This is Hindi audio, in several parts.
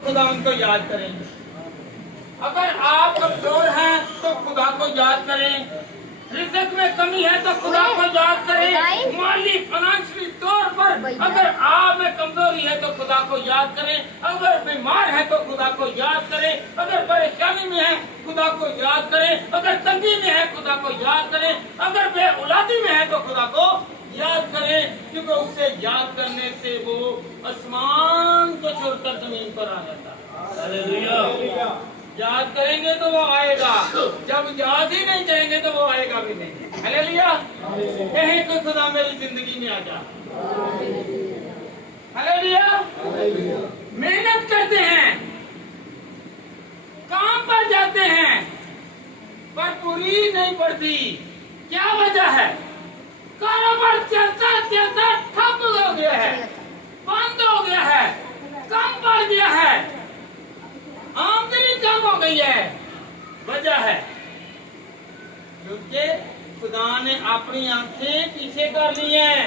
खुदा उनको याद करेंगे। अगर आप कमजोर हैं तो खुदा को याद करें। रिज़्क़ में कमी है तो खुदा को याद करें। माली फाइनेंशियली तौर पर अगर आप में कमजोरी है तो खुदा को याद करें। अगर बीमार है तो खुदा को याद करें। अगर परेशानी में है खुदा को याद करें। अगर तंगी में है खुदा को याद करें। अगर बेऔलादी में है तो खुदा को याद करें, क्योंकि उससे याद करने से वो आसमान को छोड़कर जमीन पर आ जाता है। हालेलुया। याद करेंगे तो वो आएगा, जब याद ही नहीं करेंगे तो वो आएगा भी नहीं। हालेलुया। कहें तो खुदा मेरी जिंदगी में आ जा। हालेलुया। मेहनत करते हैं, काम पर जाते हैं, पर पूरी नहीं पड़ती। क्या वजह है? कारोबार चलता चलता ठप हो गया है, बंद हो गया है, कम पड़ गया है, आमदनी कम हो गई है। वजह है क्योंकि खुदा ने अपनी आंखें पीछे कर ली हैं।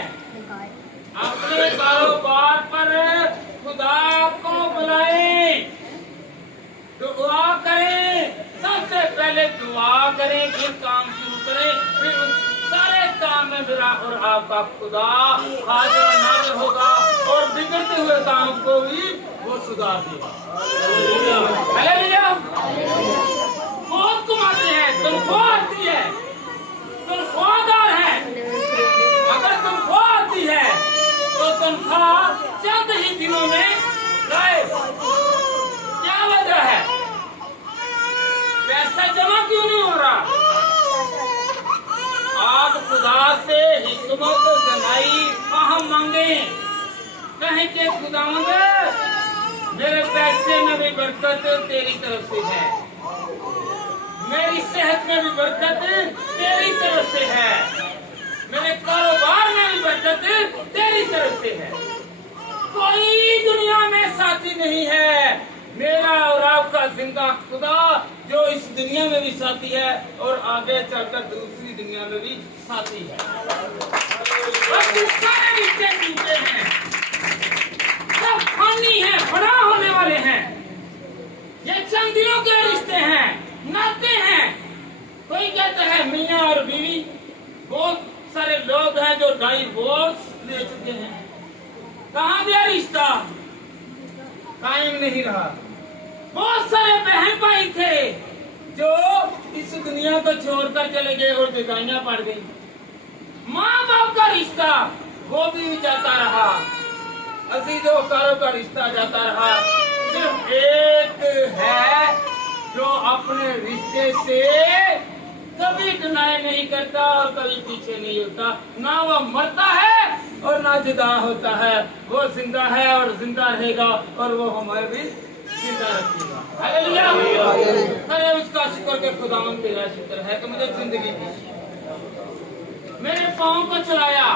अपने कारोबार पर खुदा को बुलाएं, दुआ करें। सबसे पहले दुआ करें, फिर काम शुरू करें, फिर उस सारे काम में मेरा और आपका खुदा हाजिर नाज़िर होगा और बिगड़ते हुए काम को भी वो सुधार देगा। हालेलुया। बहुत कमाते हैं, तनख्वाह आती है, तनख्वाहदार है। अगर तनख्वाह आती है तो तनख्वाह चंद ही दिनों में गायब। क्या वजह है? पैसा जमा क्यों नहीं हो रहा? आप खुदा से हिकमत जनाई फाहम मांगे। कहें कि खुदावंद मेरे पैसे में भी बरकत तेरी तरफ से है, मेरी सेहत में भी बरकत तेरी तरफ से है, मेरे कारोबार में भी बरकत तेरी तरफ से है। कोई दुनिया में साथी नहीं है मेरा और आपका जिंदा खुदा, जो इस दुनिया में भी साथी है और आगे चलकर दूसरी दुनिया में भी साथी है। सारे रिश्ते टूटे हैं, सब फानी है, बड़ा होने वाले हैं। ये चंद दिनों के रिश्ते हैं, नाते हैं। कोई कहता है मियाँ और बीवी। बहुत सारे लोग हैं जो डाइवोर्स ले चुके हैं। कहाँ गया रिश्ता? कायम नहीं रहा। बहुत सारे बहन भाई थे जो इस दुनिया को छोड़कर चले गए और जुदाइयां पड़ गई। माँ बाप का रिश्ता वो भी जाता रहा, अजीजों कारों का रिश्ता जाता रहा। सिर्फ एक है जो अपने रिश्ते से कभी डिनाई नहीं करता और कभी पीछे नहीं होता। ना वो मरता है और ना जुदा होता है। वो जिंदा है और जिंदा रहेगा और वो हमें भी जिंदा रखेगा। हालेलुया। अरे उसका शुक्र के खुदावंद तेरा शुक्र है कि मुझे जिंदगी दी, मेरे पाँव को चलाया,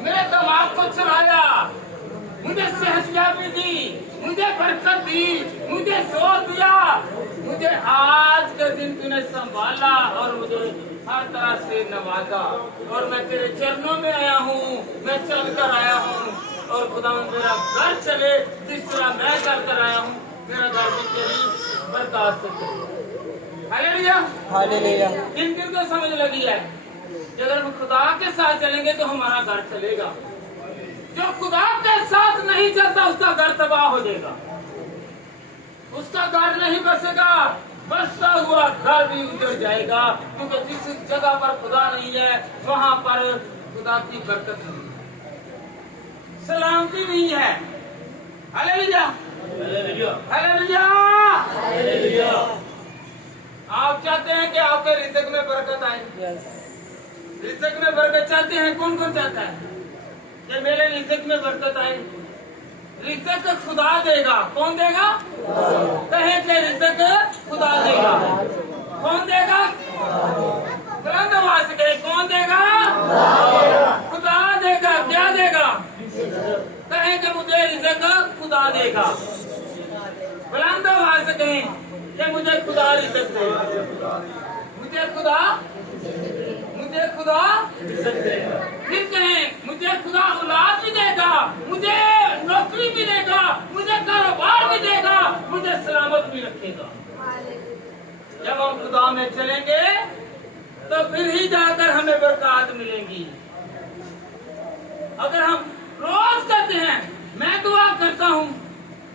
मेरे दिमाग को चलाया, मुझे सेहतयाबी दी, मुझे बरकत दी, मुझे जोर दिया, मुझे आज के दिन तूने संभाला और मुझे हर तरह से नवाजा। और मैं तेरे चरणों में आया हूँ, मैं चल कर आया हूँ और खुदा मेरा घर चले जिस तरह मैं चल कर आया हूँ, मेरा घर भी तेरी बरकत से चले। हालेलुया। हालेलुया। किन किन को समझ लगी है कि अगर हम खुदा के साथ चलेंगे तो हमारा घर चलेगा। जो खुदा के साथ नहीं चलता उसका घर तबाह हो जाएगा, उसका घर नहीं बसेगा, बसता हुआ घर भी उजड़ जाएगा। क्योंकि जिस जगह पर खुदा नहीं है वहाँ पर खुदा की बरकत नहीं है, सलामती नहीं है। हालेलुया। हालेलुया। हालेलुया। आप चाहते हैं कि आपके रिज़्क़ में बरकत आए? रिज़्क़ में बरकत चाहते हैं? कौन कौन चाहता है कि मेरे रिज़्क़ में बरकत आए? रिज़्क़ खुदा देगा। कौन देगा? कहें कि रिज़्क़ खुदा देगा। कौन देगा? बुलंद आवाज से कहें, कौन देगा? खुदा देगा। क्या देगा? कहें कि मुझे रिज़्क़ खुदा देगा। बुलंद आवाज से कहें कि मुझे खुदा रिज़्क़ देगा। मुझे खुदा रिज़्क़ देगा। फिर कहें मुझे खुदा औलाद भी देगा, मुझे नौकरी भी देगा, मुझे कारोबार भी देगा, भी रखेगा। जब हम खुदा में चलेंगे तो फिर ही जाकर हमें बरकत मिलेंगी। अगर हम रोज करते हैं, मैं दुआ करता हूँ,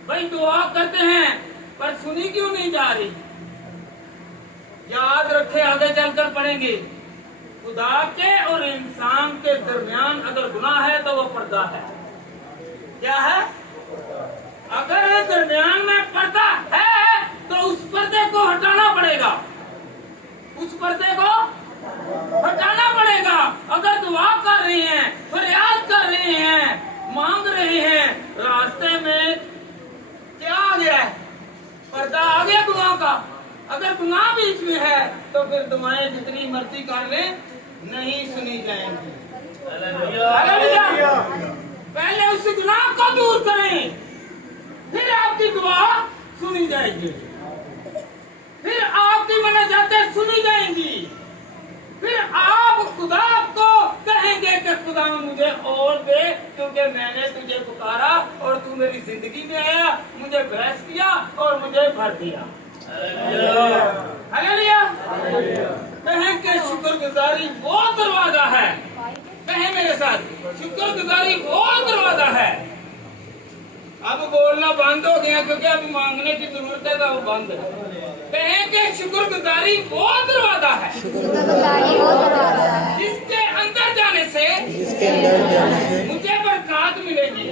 भाई दुआ करते हैं पर सुनी क्यों नहीं जा रही? याद रखे, आगे चलकर पढ़ेंगे, खुदा के और इंसान के दरमियान अगर गुनाह है तो वो पर्दा है। क्या है? अगर दरमियान में पर्दा है तो उस पर्दे को हटाना पड़ेगा, उस पर्दे को हटाना पड़ेगा। अगर दुआ कर रहे हैं, फरियाद कर रहे हैं, मांग रहे हैं, रास्ते में क्या आ गया है? पर्दा आ गया गुनाह का। अगर गुनाह बीच में है तो फिर दुआएं जितनी मर्जी कर ले नहीं सुनी जाएंगी। पहले उस गुनाह को दूर करें, फिर आपकी दुआ सुनी जाएगी, फिर आपकी मनाजातें सुनी जाएंगी, फिर आप खुदा को कहेंगे कि खुदा मुझे और दे, क्योंकि मैंने तुझे पुकारा और तू मेरी जिंदगी में आया, मुझे बहस किया और मुझे भर दिया। हालेलुया। कहें कि शुक्रगुजारी वो दरवाजा है, कहें मेरे साथ, शुक्रगुजारी वो दरवाजा है। अब बोलना बंद हो गया क्योंकि अब मांगने की जरूरत है, तो बंद। कहें कि शुक्रगुजारी वो दरवाजा है, जिसके अंदर जाने से मुझे बरकत मिलेगी,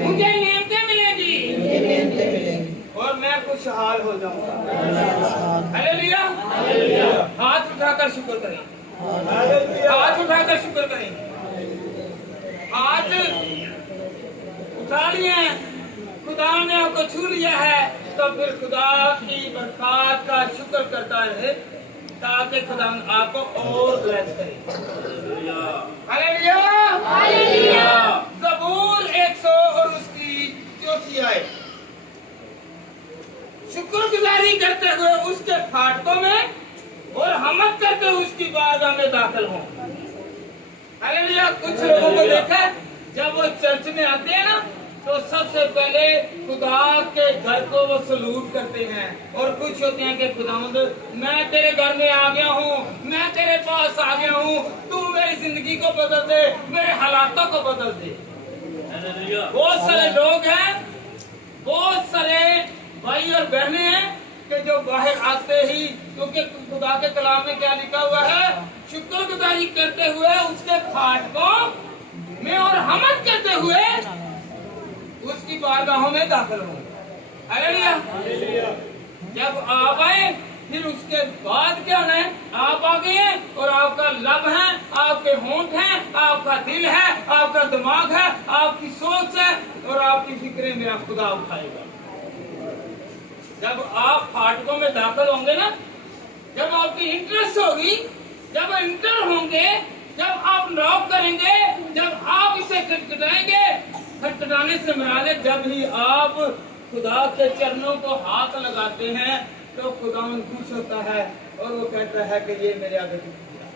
मुझे नेमतें मिलेगी और मैं खुशहाल हो जाऊंगा। हालेलुया। हाथ उठाकर शुक्र करें, हाथ उठाकर शुक्र करें। हाथ उठा लिए, खुदा ने आपको छू लिया है, तो फिर खुदा की बरकत का शुक्र करता रहे ताकि खुदा आपको और ब्लेस करे। हालेलुया। हालेलुया। ज़बूर 100 और उसकी 4 आयत। शुक्रगुजारी करते हुए उसके फाटकों में और हमद करते हुए उसकी बारगाह में दाखिल हों। हालेलुया। कुछ लोगों को देखा, जब वो चर्च में आते हैं ना, तो सबसे पहले खुदा के घर को वो सलूट करते हैं और खुश होते हैं कि खुदावंद मैं तेरे घर में आ गया हूँ, मैं तेरे पास आ गया हूँ, तू मेरी जिंदगी को बदल दे, मेरे हालातों को बदल दे। बहुत सारे लोग हैं, बहुत सारे भाई और बहनें हैं कि जो बाहर आते ही, क्योंकि खुदा के कलाम में क्या लिखा हुआ है, शुक्रगुजारी करते हुए उसके फाटकों में और हमद करते हुए उसकी बारगाहों में दाखिल हो। हालेलुया। जब आप आए फिर उसके बाद क्या है, आप आ गए और आपका लब है, आपके होंठ हैं, आपका दिल है, आपका दिमाग है, आपकी सोच है और आपकी फिक्रें मेरा खुदा उठाएगा। जब आप फाटकों में दाखिल होंगे ना, जब आपकी इंटरेस्ट होगी, जब इंटर होंगे, जब आप नॉक करेंगे, जब आप इसे खटखटाएंगे, खटखटाने से मराले जब ही आप खुदा के चरणों को हाथ लगाते हैं तो खुदा खुश होता है और वो कहता है कि ये मेरे आगे झुक गया।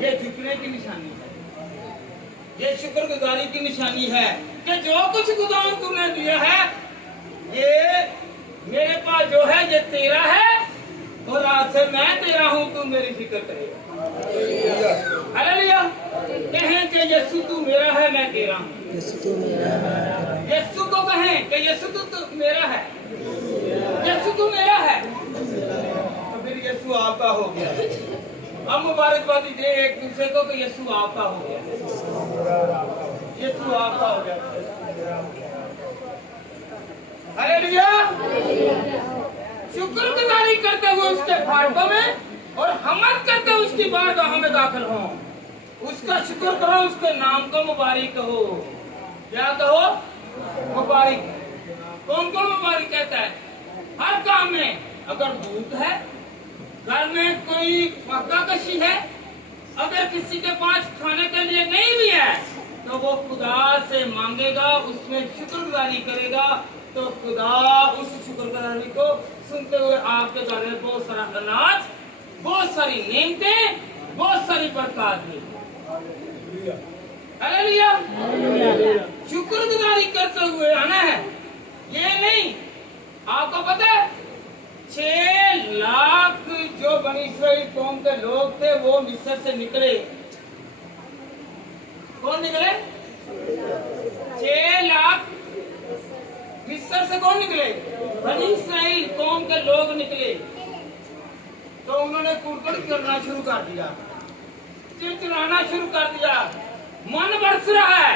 ये झुकने की निशानी है, ये शुक्रगुजारी की निशानी है कि जो कुछ खुदा तूने दिया है ये मेरे पास जो है ये तेरा है और आज से मैं तेरा हूँ, तू मेरी फिक्र करेगा। हालेलुया। कहें कि यीशु तू मेरा है, मैं तेरा हूँ। यीशु को कहें कि यीशु तू मेरा है, यीशु तू मेरा है, तो फिर यीशु आपका हो गया। अब मुबारकबादी दे एक दूसरे को कि यीशु आपका हो गया, यीशु आपका हो गया। हालेलुया। शुक्रगुजारी करते हुए उसके फाटकों में और हमद करते हुए उसकी बारगाह में दाखिल हो, उसका शुक्र करो, उसके नाम को मुबारक कहो। क्या कहो? मुबारक। कौन कौन मुबारक कहता है? हर काम में। अगर भूख है, घर में कोई फाका कशी है, अगर किसी के पास खाने के लिए नहीं भी है तो वो खुदा से मांगेगा, उसमें शुक्रगुजारी करेगा, तो खुदा उस शुक्रगुजारी को सुनते हुए आपके घर में बहुत सारा अनाज, बहुत सारी नेमतें, बहुत सारी बरकत दी। हालेलुया। शुक्रगुजारी करते हुए आना है, ये नहीं बनी इसराइल कौम के लोग थे वो मिस्र से निकले। कौन निकले? 6 लाख मिस्र से कौन निकले? बनी इसराइल कौम के लोग निकले। तो उन्होंने कुड़कुड़ करना शुरू कर दिया, चिल्लाना शुरू कर दिया, मन बरस रहा है,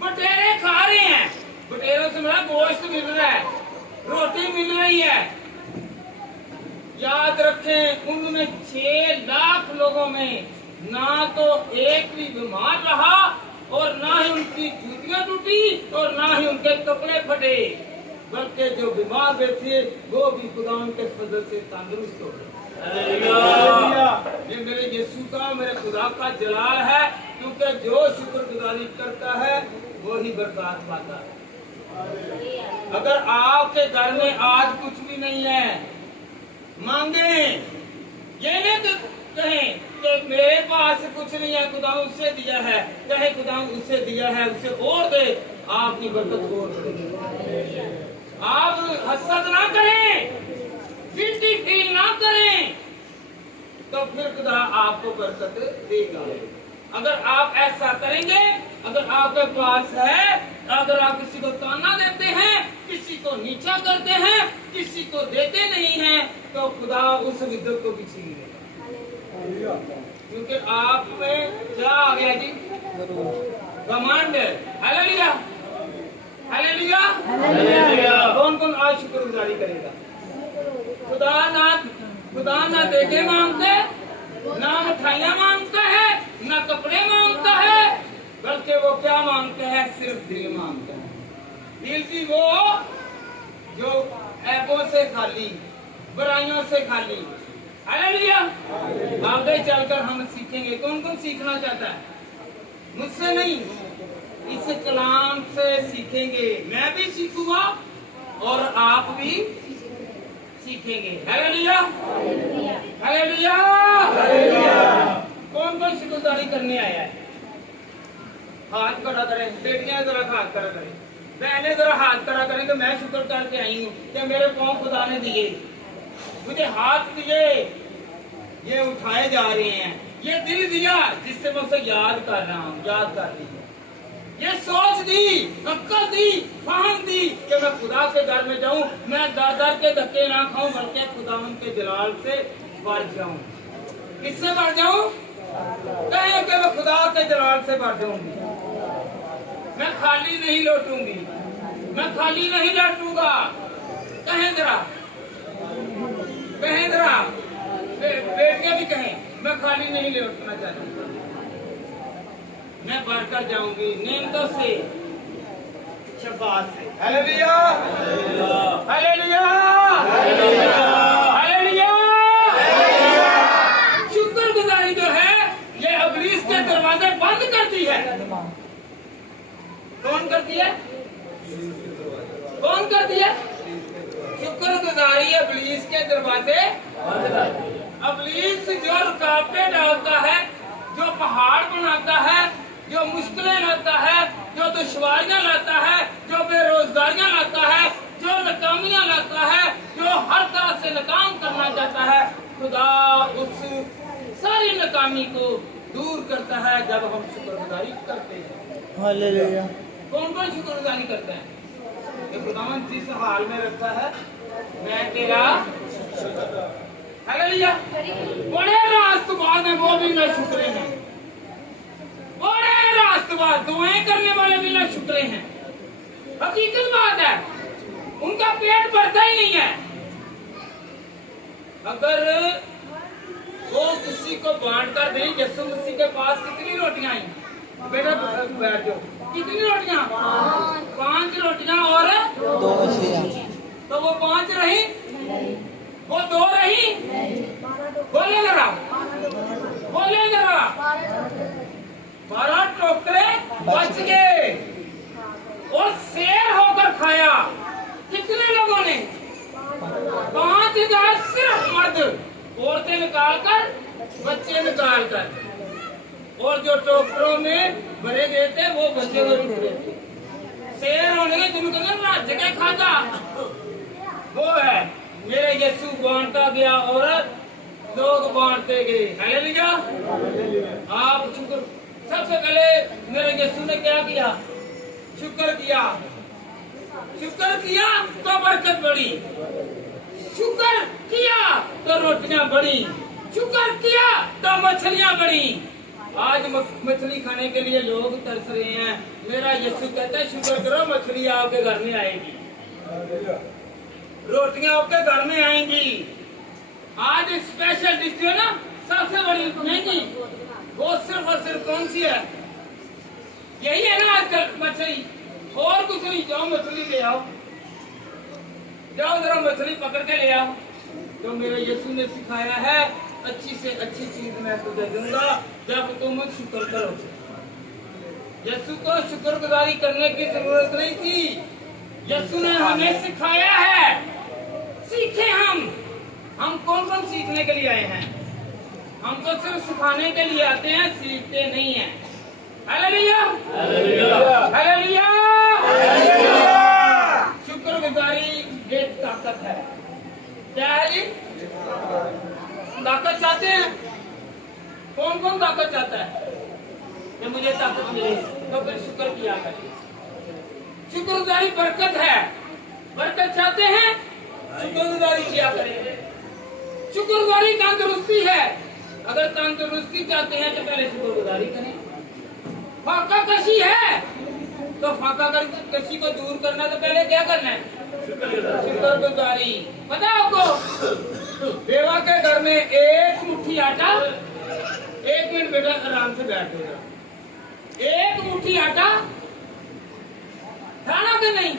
बटेरे खा रहे हैं, बटेरों से मेरा गोश्त मिल रहा है, रोटी मिल रही है। याद रखें उनमें 6 लाख लोगों में ना तो एक भी बीमार रहा और ना ही उनकी जूतियां टूटी और ना ही उनके कपड़े फटे, बल्कि जो बीमार हुए थे वो भी खुदा के फजल से तंदुरुस्त हो गए। ये मेरे यीशु का, मेरे खुदा का जलाल है, क्योंकि जो शुक्रगुजारी करता है वो ही बरकत पाता है। अगर आपके घर में आज कुछ भी नहीं है, मांगे, ये नहीं कहें कि मेरे पास कुछ नहीं है, खुदा उससे दिया है, कहे खुदा उससे दिया है, उसे और दे, आपकी बरकत और बढ़ेगी। आप हसद ना करें, गिल्टी फील ना करें, तो फिर खुदा आपको बरकत देगा। अगर आप ऐसा करेंगे, अगर आपके पास है, अगर आप किसी को ताना देते हैं, किसी को नीचा करते हैं, किसी को देते नहीं हैं, तो खुदा उस इज्जत को भी छीन लेगा। क्योंकि आप में क्या आ गया जी? घमंड। Hallelujah, hallelujah, hallelujah. कौन कौन आज शुक्रगुजारी करेगा? खुदा ना देखे मांगते, ना मिठाइयाँ मांगता है, ना कपड़े मांगता है, बल्कि वो क्या मांगता है? सिर्फ दिल मांगता है। दिल की वो जो ऐबों से खाली, बुराइयों से खाली। हालेलुया। आगे चलकर हम सीखेंगे। कौन कौन सीखना चाहता है? मुझसे नहीं, इस कलाम से सीखेंगे। मैं भी सीखूंगा और आप भी सीखेंगे। Hallelujah, hallelujah, hallelujah. कौन कौन शुक्रगुजारी करने आया है? हाथ खड़ा करें। बेटियां जरा हाथ खड़ा करें, बहनें जरा हाथ खड़ा करें कि मैं शुक्र करके आई हूँ कि मेरे पाँव खुदा ने दिए, मुझे हाथ दिए, ये उठाए जा रहे हैं, ये दिल दिया जिससे मैं उसे याद कर रहा हूँ, याद कर रही हूँ, ये सोच दी, अक्ल दी, फहम दी कि मैं खुदा के घर में जाऊं, मैं दर दर के धक्के ना खाऊं, बल्कि खुदा के जलाल से भर जाऊं। किससे भर जाऊं? कहें कि मैं खुदा के जलाल से भर जाऊंगी। मैं खाली नहीं लौटूंगी, मैं खाली नहीं लौटूंगा। कहें जरा, कहें जरा, बेटियां भी कहें, मैं खाली नहीं लौटना चाहती, मैं बढ़कर जाऊंगी नेमतों से, शफाअत से। Hallelujah, hallelujah, hallelujah. शुक्रगुजारी जो है ये इब्लीस के दरवाजे बंद करती है। कौन करती है? कौन करती है? शुक्रगुजारी इब्लीस के दरवाजे बंद करती है। इब्लीस जो रुकावटें डालता है, जो पहाड़ बनाता है, जो मुश्किलें लाता है, जो दुश्वारियां लाता है, जो बेरोजगारियां लाता है, जो नाकामियां लाता है, जो हर तरह से नाकाम करना चाहता है, खुदा उस सारी नाकामी को दूर करता है जब हम शुक्रगुजारी करते हैं। हालेलुया। कौन कौन शुक्रगुजारी करता है? कि खुदावंद जिस हाल में रखता है मैं तेरा। हालेलुया। बड़े रास्तबाज हैं वो भी ना शुक्रे हैं, बड़े रास्तबाज दुआएं करने वाले भी ना शुक्रे हैं। हकीकत बात है, उनका पेट भरता ही नहीं है। अगर वो किसी को बांट कर दे, यीशु मसीह के पास कितनी रोटियां आई? बेटा बैठ जाओ। कितनी रोटियां? 5 रोटियां और 2 मछलियां। तो वो 5 रही, वो 2 रही। बोले जरा, बोले जरा। 12 टोकरे बच गए और शेर होकर खाया। कितने लोगों ने? 5000 सिर्फ मर्द, औरतें निकाल कर, बच्चे निकाल कर, और जो टोकरों में भरे गए थे वो बचे हुए टुकड़े थे। शेर होने के जिनको राज्य के खाता वो है। मेरे यीशु बांटता गया और लोग बांटते गए। हालेलुया। आप शुक्र, सबसे पहले मेरे यीशु ने क्या किया? शुक्र किया। शुक्र किया तो बरकत बढ़ी, शुक्र किया तो रोटियां बढ़ी, शुक्र किया तो मछलियां बढ़ी। आज मछली खाने के लिए लोग तरस रहे हैं। मेरा यीशु कहता है शुक्र करो, मछली आपके घर में आएगी, रोटियां आपके घर में आएंगी। आज स्पेशल डिश जो है ना, सबसे बड़ी महंगी, वो सिर्फ और सिर्फ कौन सी है? यही है ना आजकल, मछली, और कुछ नहीं। जाओ मछली ले आओ, जाओ जरा मछली पकड़ के ले आओ। तो मेरे यीशु ने सिखाया है, अच्छी से अच्छी चीज मैं तुझे दूंगा जब तुम शुक्र करो। यीशु को शुक्रगुजारी करने की जरूरत नहीं थी, यीशु ने हमें सिखाया है। सीखे हम कौन कौन सीखने के लिए आए हैं? हम तो सिर्फ सिखाने के लिए आते हैं, सीखते नहीं हैं। Hallelujah, hallelujah. शुक्रगुजारी एक ताकत है। क्या है जी? ताकत चाहते हैं? कौन कौन ताकत चाहता है कि मुझे ताकत मिले? तो फिर शुक्र किया करें। शुक्रगुजारी बरकत है, बरकत चाहते हैं, शुक्रगुजारी किया करें। शुक्रगुजारी तंदुरुस्ती है, अगर तंदुरुस्ती चाहते हैं तो पहले शुक्रगुजारी करें। फाका कशी है, तो फाका कशी को दूर करना तो पहले क्या करना है? शुक्रगुजारी। पता है आपको, बेवा के घर में एक मुट्ठी आटा, एक मिनट बेटा आराम से बैठेगा, एक मुट्ठी आटा खाना के नहीं,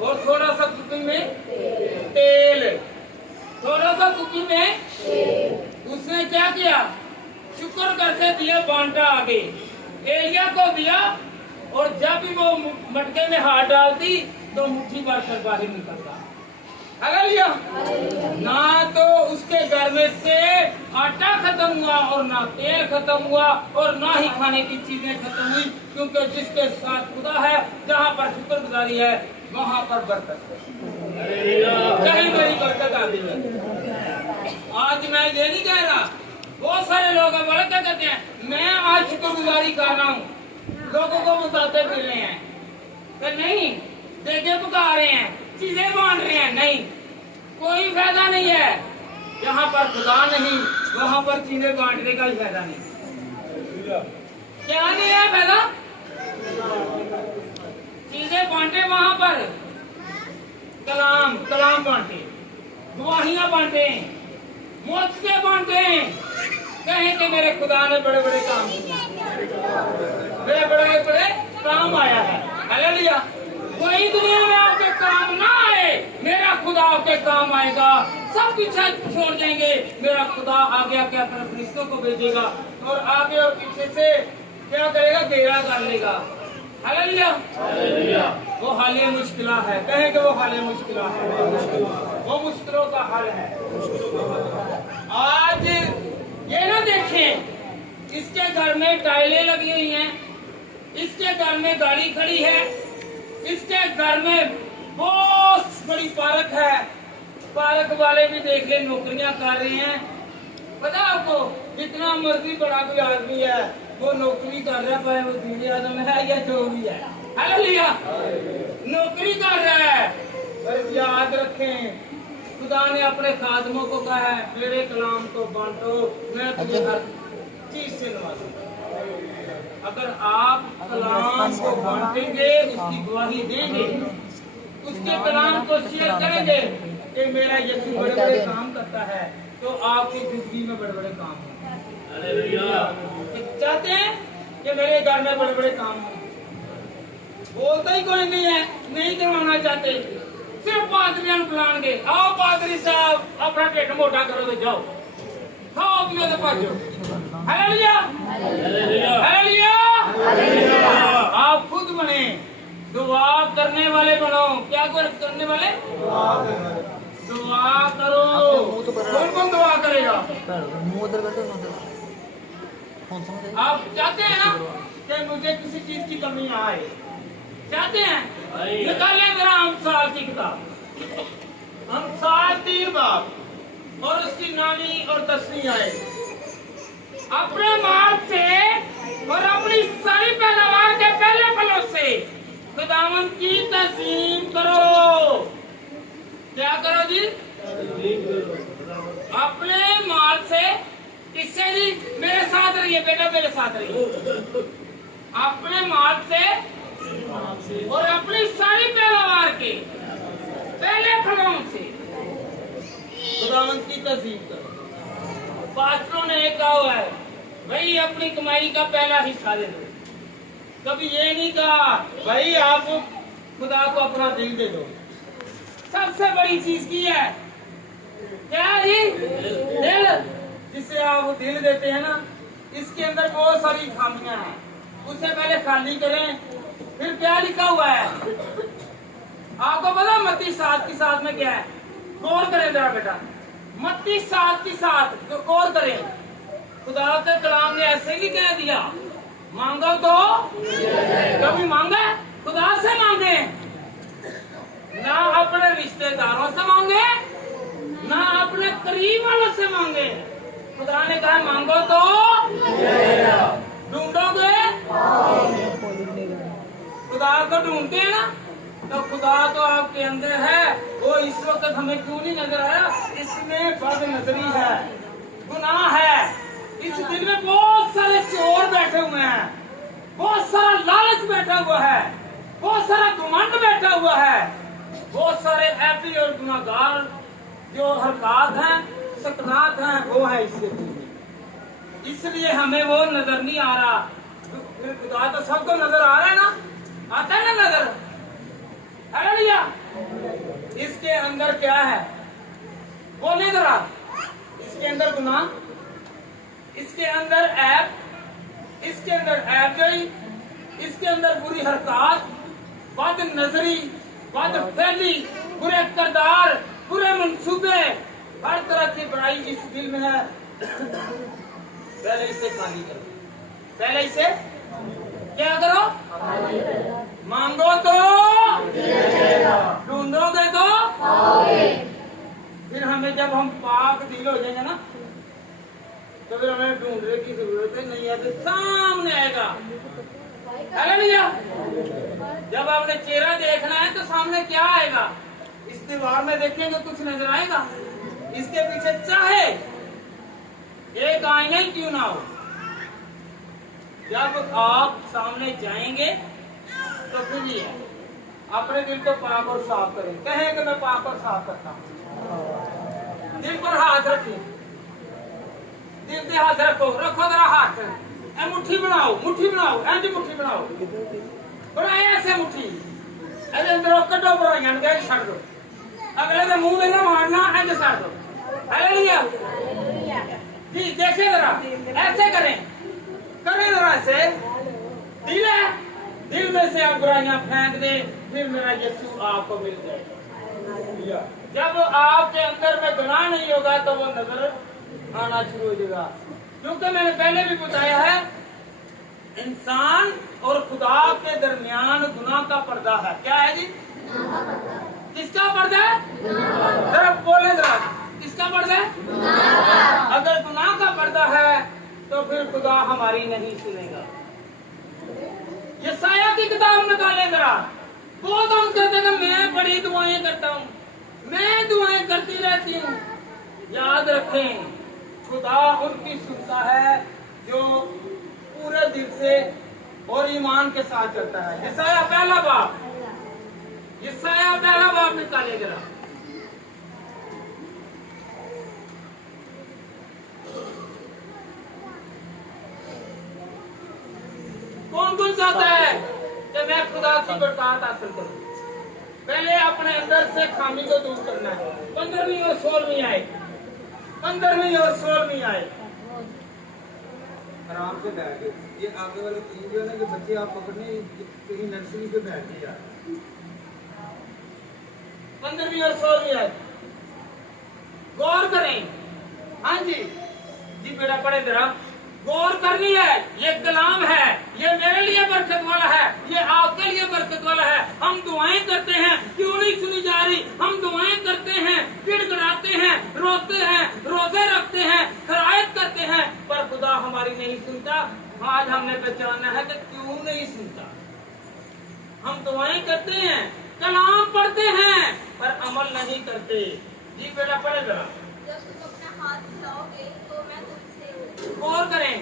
और थोड़ा सा कुपी में तेल, थोड़ा सा कुपी में, उसने क्या किया? शुक्र करके दिया, बांटा आगे, एलिया को दिया, और जब भी वो मटके में हाथ डालती तो मुट्ठी भर कर बाहर निकलता। हालेलुया। ना तो उसके घर में से आटा खत्म हुआ, और ना तेल खत्म हुआ, और ना ही खाने की चीजें खत्म हुई, क्योंकि जिसके साथ खुदा है, जहाँ पर शुक्रगुजारी है, वहाँ पर बरकत है। कहीं मेरी बरकत आती है। आज मैं ये नहीं कह रहा, बहुत सारे लोग हैं, बड़े क्या कहते हैं, मैं आज शुक्रगुजारी कर रहा हूँ, लोगों को बताते फिर रहे हैं, तो नहीं, देखे पका रहे हैं, चीजें बांट रहे हैं, नहीं, कोई फायदा नहीं है। यहाँ पर खुदा नहीं, वहाँ पर चीजें बांटने का ही फायदा नहीं। क्या नहीं है फायदा? चीजें बांटे, वहाँ पर कलाम बांटे, गवाहियां बांटे, मोज़े बांटे, कहें कि मेरे खुदा ने बड़े बड़े काम किए, मेरे बड़े बड़े काम आया है। हालेलुया। कोई दुनिया में आपके काम ना आए, मेरा खुदा आपके काम आएगा। सब पीछे छोड़ जाएंगे, मेरा खुदा आगे आके अपने फरिश्तों को भेजेगा, और आगे और पीछे से क्या करेगा? घेरा कर लेगा। हालेलुया। वो हाले मुश्किला है, कहें कि वो हाले मुश्किला है, वो मुश्किलों का हल है। आज ये ना देखें, इसके घर में टाइलें लगी हुई हैं, इसके घर में गाड़ी खड़ी है, इसके घर में बहुत बड़ी पार्क है, पार्क वाले भी देख ले नौकरियां कर रहे हैं। पता आपको, जितना मर्जी बड़ा कोई आदमी है, वो नौकरी कर रहा है, वो वजीर आजम है या जो भी है, हालेलुया, नौकरी कर रहा है। पर याद रखें, खुदा ने अपने खादमों को कहा है, मेरे कलाम को बांटो, मैं तुम्हें हर चीज से नवाजूंगा। अगर आप कलाम को बांटेंगे, उसकी गवाही देंगे, उसके कलाम को शेयर करेंगे कि मेरा यीशु बड़े बड़े काम करता है, तो आपकी जिंदगी में बड़े बड़े काम होंगे। चाहते हैं कि मेरे घर में बड़े बड़े काम हो, बोलता ही कोई नहीं है, नहीं करवाना चाहते, सिर्फ पादरियां बुलाएंगे, आओ पादरी साहब अपना ढिड मोटा करो तो जाओ, खाओ पियो तो भाजो। Hallelujah, hallelujah. आप खुद बने, दुआ करने वाले बनो। क्या करने वाले? दुआ करो। कौन कौन दुआ करेगा? आप चाहते हैं ना कि मुझे किसी चीज की कमी ना आए? चाहते हैं? निकालें जरा अमसाल की किताब, अमसाल 3 बाब, और उसकी नानी और दसवीं आए। अपने माल से और अपनी सारी पैदावार के पहले फलों से खुदावंद की तस्लीम करो। क्या करो जी? अपने माल से, किससे जी? मेरे साथ रहिए बेटा, मेरे साथ रहिए। अपने माल से और अपनी सारी पैदावार के पहले फलों से खुदावंद की तस्लीम करो। पास्टरों ने एक कहा हुआ है, भाई अपनी कमाई का पहला हिस्सा दे दो। कभी ये नहीं कहा भाई आप खुदा को अपना दिल दे दो। सबसे बड़ी चीज की है क्या जी? दिल। जिसे आप दिल देते हैं ना, इसके अंदर बहुत सारी खामियां हैं, उसे पहले खाली करें। फिर क्या लिखा हुआ है आपको पता? मत्ती 7 की 7 में क्या है? गौर करें जरा बेटा, मत्ती 7 की 7 गौर करें। खुदा के कलाम ने ऐसे ही कह दिया, मांगो तो। कभी मांगे? खुदा से मांगे, ना अपने रिश्तेदारों से मांगे, ना अपने करीब वालों से मांगे। खुदा ने कहा मांगो तो ढूंढोगे। खुदा को ढूंढते हैं ना, तो खुदा तो आपके अंदर है। वो इस वक्त हमें क्यों नहीं नजर आया? इसमें बदनजरी है, गुनाह है। इस दिन में बहुत सारे चोर बैठे हुए हैं, बहुत सारा लालच बैठा हुआ है, बहुत सारा घमंड बैठा हुआ है, बहुत सारे ऐपी और गुनाहगार जो हरकत हैं, सकनात हैं, वो है इससे दिन में। इसलिए हमें वो नजर नहीं आ रहा। फिर खुदा तो सबको नजर आ रहा है ना, आता है ना नजर? हालेलुया। इसके अंदर क्या है बोले जरा? इसके अंदर गुनाह, इसके अंदर ऐप, इसके अंदर ऐबजई, इसके अंदर बुरी हरकत, बद नजरी, बद फैली, बुरे किरदार, बुरे मंसूबे, हर तरह की बुराई इस दिल में है। पहले इसे खाली करो, पहले इसे क्या करो? मांगो तो ढूंढोगे तो। फिर हमें जब हम पाक दिल हो जाएंगे ना, तो फिर हमें ढूंढने की जरूरत है नहीं है, तो सामने आएगा। हालेलुया। जब आपने चेहरा देखना है तो सामने क्या आएगा? इस दीवार में देखेंगे कुछ नजर आएगा, इसके पीछे चाहे एक आईना ही क्यों ना हो। जब आप सामने जाएंगे तो फिर ये अपने दिल को पाक और साफ करें। कहें कि मैं पाक और साफ करता हूँ। दिल पर हाथ रखें, दिल पे हाथ रखो, रखो जरा हाथ। मुट्ठी बनाओ, मुट्ठी बनाओ, ऐसी मुट्ठी बनाओ, बनाए ऐसे मुट्ठी। ऐसे अंदर कटो बुराइयां गए छड़ दो, अगले के मुंह में ना मारना, ऐसे छड़ दो। हालेलुया जी। देखे जरा, ऐसे करें, करें जरा ऐसे। दिल है, दिल में से आप बुराइयां फेंक दे, फिर मेरा यीशु आपको मिल जाएगा। जब आपके अंदर में गुनाह नहीं होगा तो वो नजर आना शुरू हो जाएगा। क्योंकि मैंने पहले भी बताया है, इंसान और खुदा के दरमियान गुनाह का पर्दा है। क्या है जी? किसका पर्दा है? जरा बोले जरा, किसका पर्दा है? अगर गुनाह का पर्दा है तो फिर खुदा हमारी नहीं सुनेगा। यशायाह की किताब निकाले जरा। बहुत हम कहते हैं मैं बड़ी दुआएं करता हूँ, मैं दुआएं करती रहती हूँ। याद रखें, खुदा उनकी सुनता है जो पूरे दिल से और ईमान के साथ चलता है। यशायाह पहला बाब, यशायाह पहला बाब निकाले जरा। कौन कौन चाहता है कि मैं खुदा की बरकत हासिल करूं? पहले अपने अंदर से खामी को दूर करना है। 15वीं और 16वीं आए, 15वीं और 16वीं आए। आराम से बैठ गए। ये आगे वाले 3 जो है ना, कि बच्चे आप पकड़ने कहीं नर्सरी पे बैठ नहीं जा। 15वीं और 16वीं आए, गौर करें। हाँ जी जी बेटा पढ़े जरा, गौर करनी है। ये कलाम है, ये मेरे लिए बरकत वाला है, ये आपके लिए बरकत वाला है। हम दुआएं करते हैं, क्यों नहीं सुनी जा रही? हम दुआएं करते हैं, गिड़गिड़ाते हैं, रोते हैं, दुआएं करते हैं, कलाम पढ़ते हैं, पर अमल नहीं करते। जी बेटा पढ़े जरा। जब तुम अपना हाथ फैलाओगे तो मैं तुमसे और करें।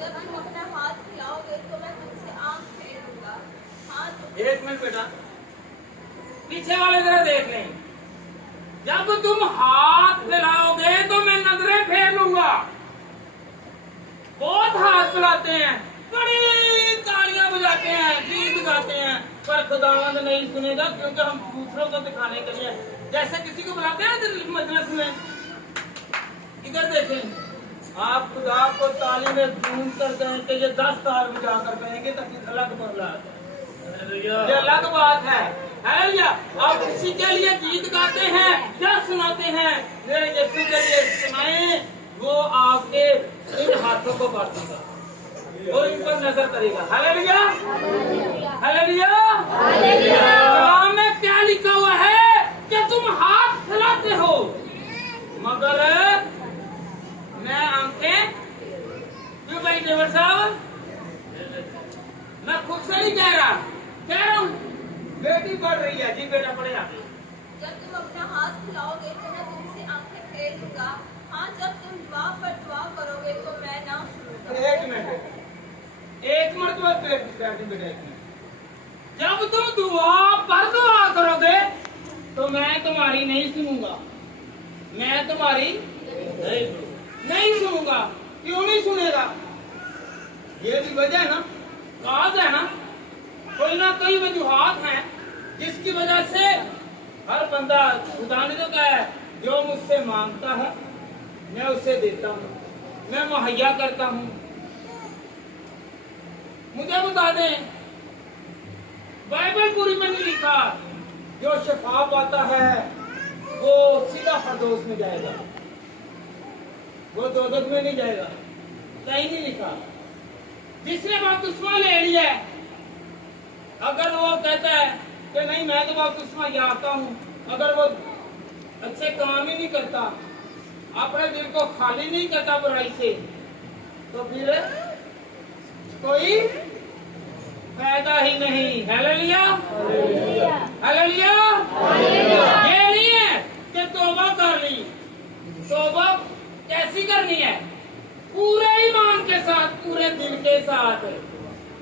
जब तुम अपना हाथ फैलाओगे तो मैं तुमसे आंख फेर दूंगा। हाँ एक मिनट बेटा, पीछे वाले जरा देख लें। जब तुम हाथ फैलाओगे तो मैं नजरें फेर लूंगा। बहुत हाथ फैलाते हैं, बड़ी तालियां बजाते हैं, गीत गाते हैं, पर खुदावंद नहीं सुनेगा, क्योंकि हम दूसरों को दिखाने के लिए, जैसे किसी को बुलाते हैं ना मजलिस में, इधर देखें, आप खुदा को ताली में गूंज कर कहें कि ये 10 ताल बजा कर कहेंगे तो फिर अलग मामला है, ये अलग बात है। हालेलुया। आप किसी के लिए गीत गाते हैं या सुनाते हैं, मेरे यीशु के लिए सुनाएं, वो आपके इन हाथों को बांटेगा और इन पर नजर करेगा। Hallelujah, hallelujah, hallelujah. कलाम में क्या लिखा हुआ है कि तुम हाथ फैलाते हो, मगर मैं आंखें क्यों भाई ड्राइवर साहब, मैं खुद से नहीं कह रहा हूँ, बेटी पढ़ रही है। जी बेटा पढ़े आगे। जब तुम अपना हाथ फैलाओगे तो मैं तुमसे आंखें फेर दूंगा। हाँ जब तुम दुआ पर दुआ करोगे तो मैं ना सुनूंगा। एक मिनट बेटा, एक मिनट। जब तुम दुआ पर दुआ करोगे तो मैं तुम्हारी नहीं सुनूंगा, मैं तुम्हारी नहीं सुनूंगा। क्यों नहीं सुनेगा? ये भी वजह है ना, काज है ना, कोई ना कोई वजूहात हैं जिसकी वजह से हर बंदा, खुदा ने तो कहा है जो मुझसे मांगता है मैं उसे देता हूँ, मैं मुहैया करता हूँ। मुझे बता दें, बाइबल पूरी में नहीं लिखा जो शफा पाता है वो सीधा फरदौस में जाएगा, वो दोजख में नहीं जाएगा, कहीं नहीं लिखा। जिसने बपतिस्मा ले लिया, अगर वो कहता है कि नहीं मैं तो बपतिस्मा चाहता हूँ, अगर वो अच्छे काम ही नहीं करता, अपने दिल को खाली नहीं करता बुराई से, तो फिर कोई फायदा ही नहीं। Hallelujah, hallelujah. ये नहीं है कि तौबा कर ली, तौबा कैसी करनी है? पूरे ईमान के साथ, पूरे दिल के साथ।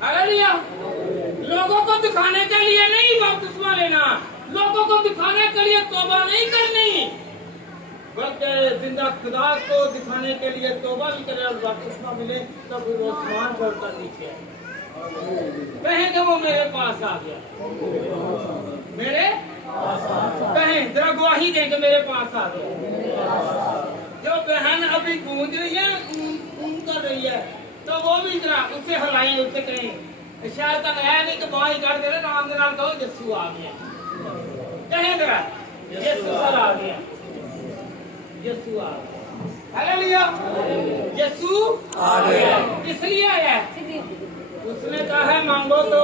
हालेलुया। लोगों को दिखाने के लिए नहीं बपतिस्मा लेना, लोगों को दिखाने के लिए तौबा नहीं करनी, बल्कि जिंदा खुदा को दिखाने के लिए तौबा भी करे और बपतिस्मा मिले, तब फिर वो आसमान छोड़कर नीचे आए, कहेंगे वो मेरे पास आ गया, मेरे कहें जरा गवाही दें कि मेरे पास आ गया। जो बहन अभी गूंज रही है, कर रही है, तो वो भी जरा उससे हिलाएं, उससे कहें, शायद तक है नहीं तो बाई कर दे, नाम के नाम कहो यीशु आ गया, कहें जरा यीशु सर आ गया, यीशु आ गया। हालेलुया, यीशु आ गया। इसलिए आया, उसने कहा है मांगो तो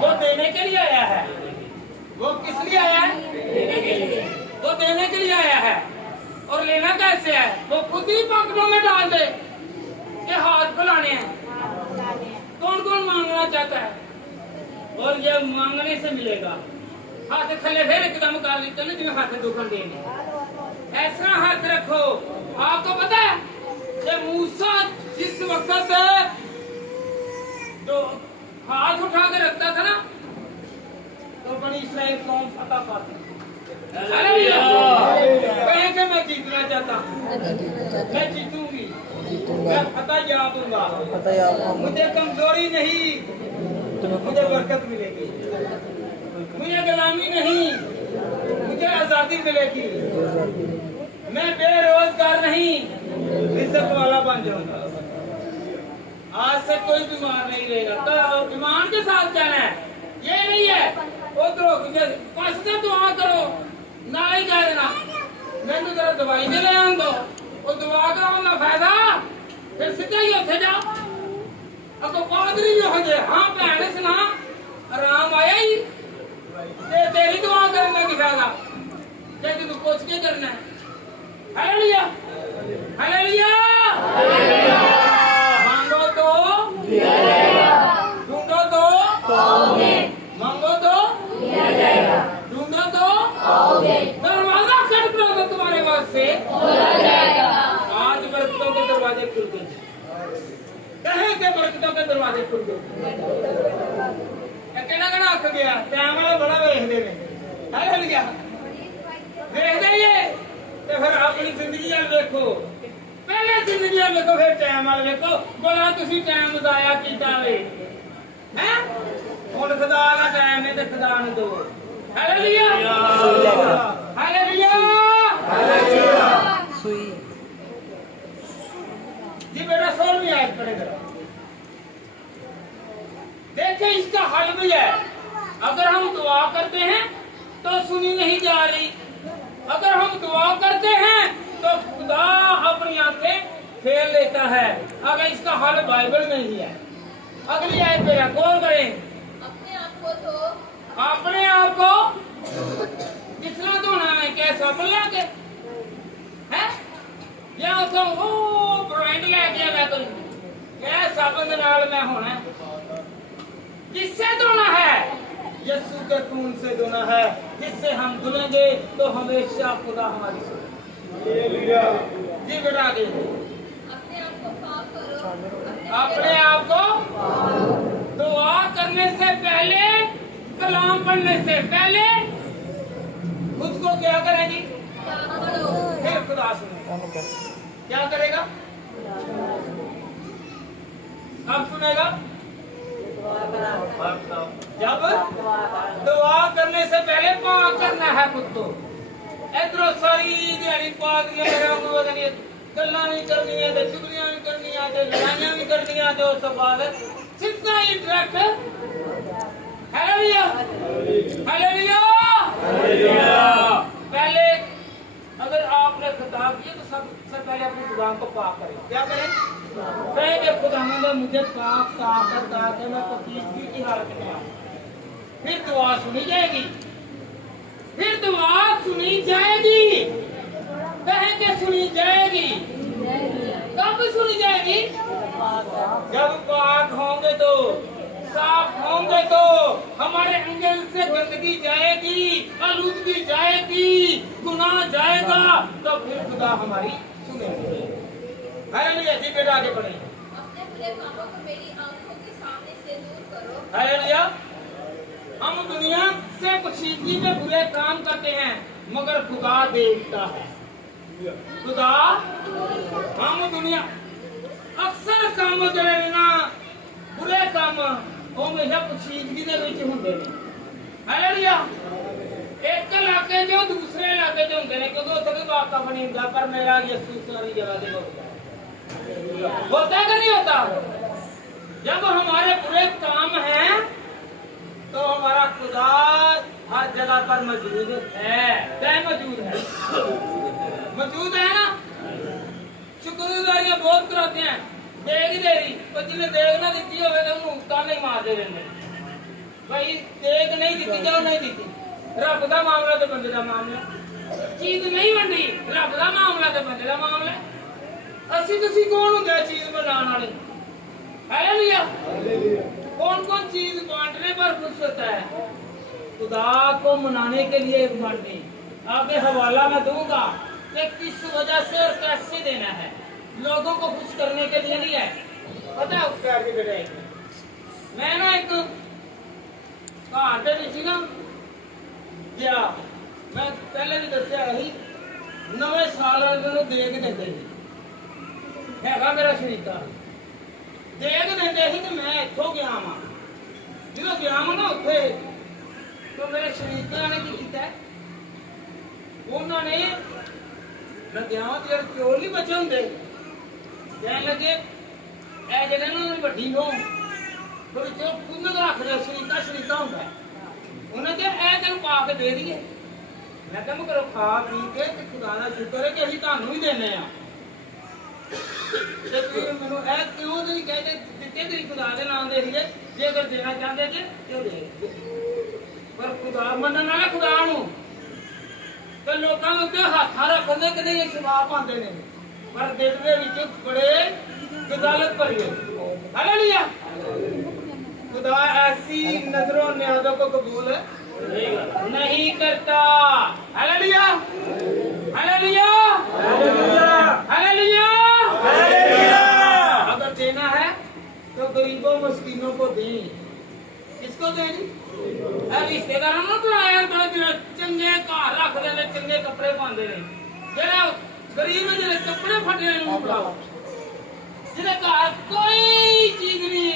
वो देने के लिए आया है। वो किस लिए आया है? वो देने के लिए आया है। और लेना कैसे है? वो खुद ही पकड़ों में डाल दे कि हाथ फैलाने हैं। कौन कौन मांगना चाहता है? और ये मांगने से मिलेगा। हाथ थले फिर एकदम कर लेते ना, जिन्हें हाथ दुखन देने, ऐसा हाथ रखो। आपको पता है कि मूसा जिस वक्त जो हाथ उठा के रखता था ना, तो बनी इस्राएल कौम फतह पाती। कहे कि मैं जीतना चाहता हूँ, मैं जीतूंगी, मैं फतह याबूंगा, मुझे कमजोरी नहीं, मुझे बरकत मिलेगी, मुझे गुलामी नहीं, मुझे आजादी मिलेगी, मैं बेरोजगार नहीं, रिज़्क़ वाला बन जाऊंगा। आज से कोई बीमार नहीं रहेगा। तो ईमान के साथ जाना है, ये नहीं है उधर पास से दुआ करो ना ही कह देना मैंने जरा दवाई दे ले आऊंगा, वो दुआ करो ना फायदा, फिर सीधा ही उठे जाओ। अब तो पादरी जो है, हाँ भैन सुना आराम आया ही, तेरी दुआ करने की फायदा, तेरी तू पूछ के करना है। Hallelujah, hallelujah. मांगो तो ढूंढो तो दरवाजे खुल गए कहना आख गया टाइम वाला बड़ा वेखते ने है लिया देखते ही है तो फिर अपनी जिंदगी वाल देखो पहले जिंदगी वाल देखो फिर टाइम वाल देखो बड़ा तुसी टाइम जाया कीता वे हैं हुण खुदा दा टाइम ने ते खुदा नूं दो हालेलुया हालेलुया हालेलुया सुई जी बेटा 16वीं आयत पढ़े जरा देखिए इसका हल भी है अगर हम दुआ करते हैं तो सुनी नहीं जा रही अगर हम दुआ करते हैं तो खुदा अपनी आंखें फेर लेता है अगर इसका हल बाइबल में ही है अगली आयत पे कौन करें अपने आप को धो अपने आप को कितना धोना है क्या साबुन लाके हैं या तो ओ ब्रांड लेके आया कोई क्या साबुन के नाल मैं होना है किससे धोना है यीशु के खून से धोना है जिससे हम धुलेंगे तो हमेशा खुदा हमारी सुनेगा जी बेटा आगे अपने आप को पाक करो अपने आप को दुआ करने से पहले कलाम पढ़ने से पहले खुद को क्या करेगी फिर खुदा सुनेगा क्या करेगा कब सुनेगा जब दुआ करने से पहले पाक करना है खुद को इधरों सारी दिहाड़ी पाक गल्लां नहीं करनियां ते चुगलियां नहीं करनियां ते लड़ाइयां भी करनियां ते उस बाद सीधा ही डायरेक्ट हालेलुया हालेलुया हालेलुया पहले अगर आपने खिताब किया तो सबसे पहले अपनी जुबान को पाक करें क्या करें कहेंगे खुदावंद मुझे पाक साफ कर ताकि मैं पकीजगी की हालत में आऊं फिर दुआ सुनी जाएगी फिर दुआ सुनी जाएगी कहेंगे सुनी जाएगी कब सुनी जाएगी जब पाक होंगे तो साफ होंगे तो हमारे अंगल से गंदगी जाएगी आलूदगी जाएगी गुनाह जाएगा तो फिर खुदा हमारी सुनेंगे हालेलुया जी बेटा आगे बढ़े अपने बुरे कामों को मेरी आंखों के सामने से दूर करो हालेलुया हम दुनिया से पोशीदगी में बुरे काम करते हैं मगर खुदा देखता है खुदा हम दुनिया अक्सर काम करना बुरे काम ਉਹ ਹਮੇਸ਼ਾ ਪਸੀਦਗੀ ਦੇ ਵਿੱਚ ਹੁੰਦੇ ਨੇ ਹਾਲੇਲੂਇਆ ਇੱਕ ਇਲਾਕੇ ਜੋ ਦੂਸਰੇ ਇਲਾਕੇ 'ਚ ਹੁੰਦੇ ਨੇ ਕਿਉਂਕਿ ਉੱਥੇ ਕੋਈ ਵਾਕਫ ਨਹੀਂ ਹੁੰਦਾ ਪਰ ਮੇਰਾ ਯਿਸੂ सारी जगह पे होता है कि नहीं होता जब हमारे बुरे काम हैं तो हमारा खुदा हर जगह पर मौजूद है मौजूद है ना शुक्रगुजारियां बहुत कराते हैं देख देरी पर जिन्हें देख ना दी हो ताने मारते रहते भाई देख नहीं दी जाओ नहीं दी रब का मामला तो बंदे का मामला चीज नहीं वंडी रब का मामला तो बंदे का मामला असि तुसी कौन होंगे चीज बनाने वाले हालेलुया कौन कौन चीज बांटने पर खुश होता है खुदा को मनाने के लिए बांटने आगे हवाला मैं दूंगा कि किस वजह से और कैसे देना है लोगों को खुश करने के लिए नहीं है पता है प्यार के बेटे मैं ना एक घर दे विच ना गया मैं पहले भी दस्या ही नवे साल वाले देख देंगे हैगा मेरा शरीका देख देंगे ही कि मैं इत्थों गया वा जो गया वा ना उत्थे तो मेरे शरीका ने की कीता उन्होंने मैं गया वा तेरे चोर नहीं बचे होंगे कहने लगे ए जगह ना वड्डी नो थोड़ी चो खुद रख दे शरीका होंगे उन्हें क्या ए तेन पा के दे दिए मैं क्या करो खा पी के खुदा का शुक्र है कि अभी तुहानू ही देने मैनू ए क्यों नहीं कहते दिते तेरी खुदा के नाम दे दिए जे अगर देना चाहते थे क्यों दे पर खुदा मनने वाले खुदा नू तो लोगों के उत्ते हाथ रखने के नहीं शराब पाते हैं पर दिल के विच बड़े गजालत भरी है हालेलुया खुदा ऐसी नजरों न्याजों को कबूल नहीं करता हालेलुया हालेलुया हालेलुया हालेलुया अगर देना है तो गरीबों को दें। किसको देंगे? रिश्तेदारों ਨੂੰ ਬੁਲਾਇਆ ਕਰੋ, ਚੰਗੇ ਘਰ ਰੱਖਦੇ ਨੇ, ਚੰਗੇ ਕੱਪੜੇ ਪਾਉਂਦੇ ਨੇ। ਜਿਹੜਾ ਗਰੀਬ ਨੇ, ਜਿਹੜੇ ਕੱਪੜੇ ਫਟੇ ਨੇ ਉਹਨੂੰ ਬੁਲਾਓ। ਜਿਹਦੇ ਘਰ ਕੋਈ ਚੀਜ਼ ਨਹੀਂ,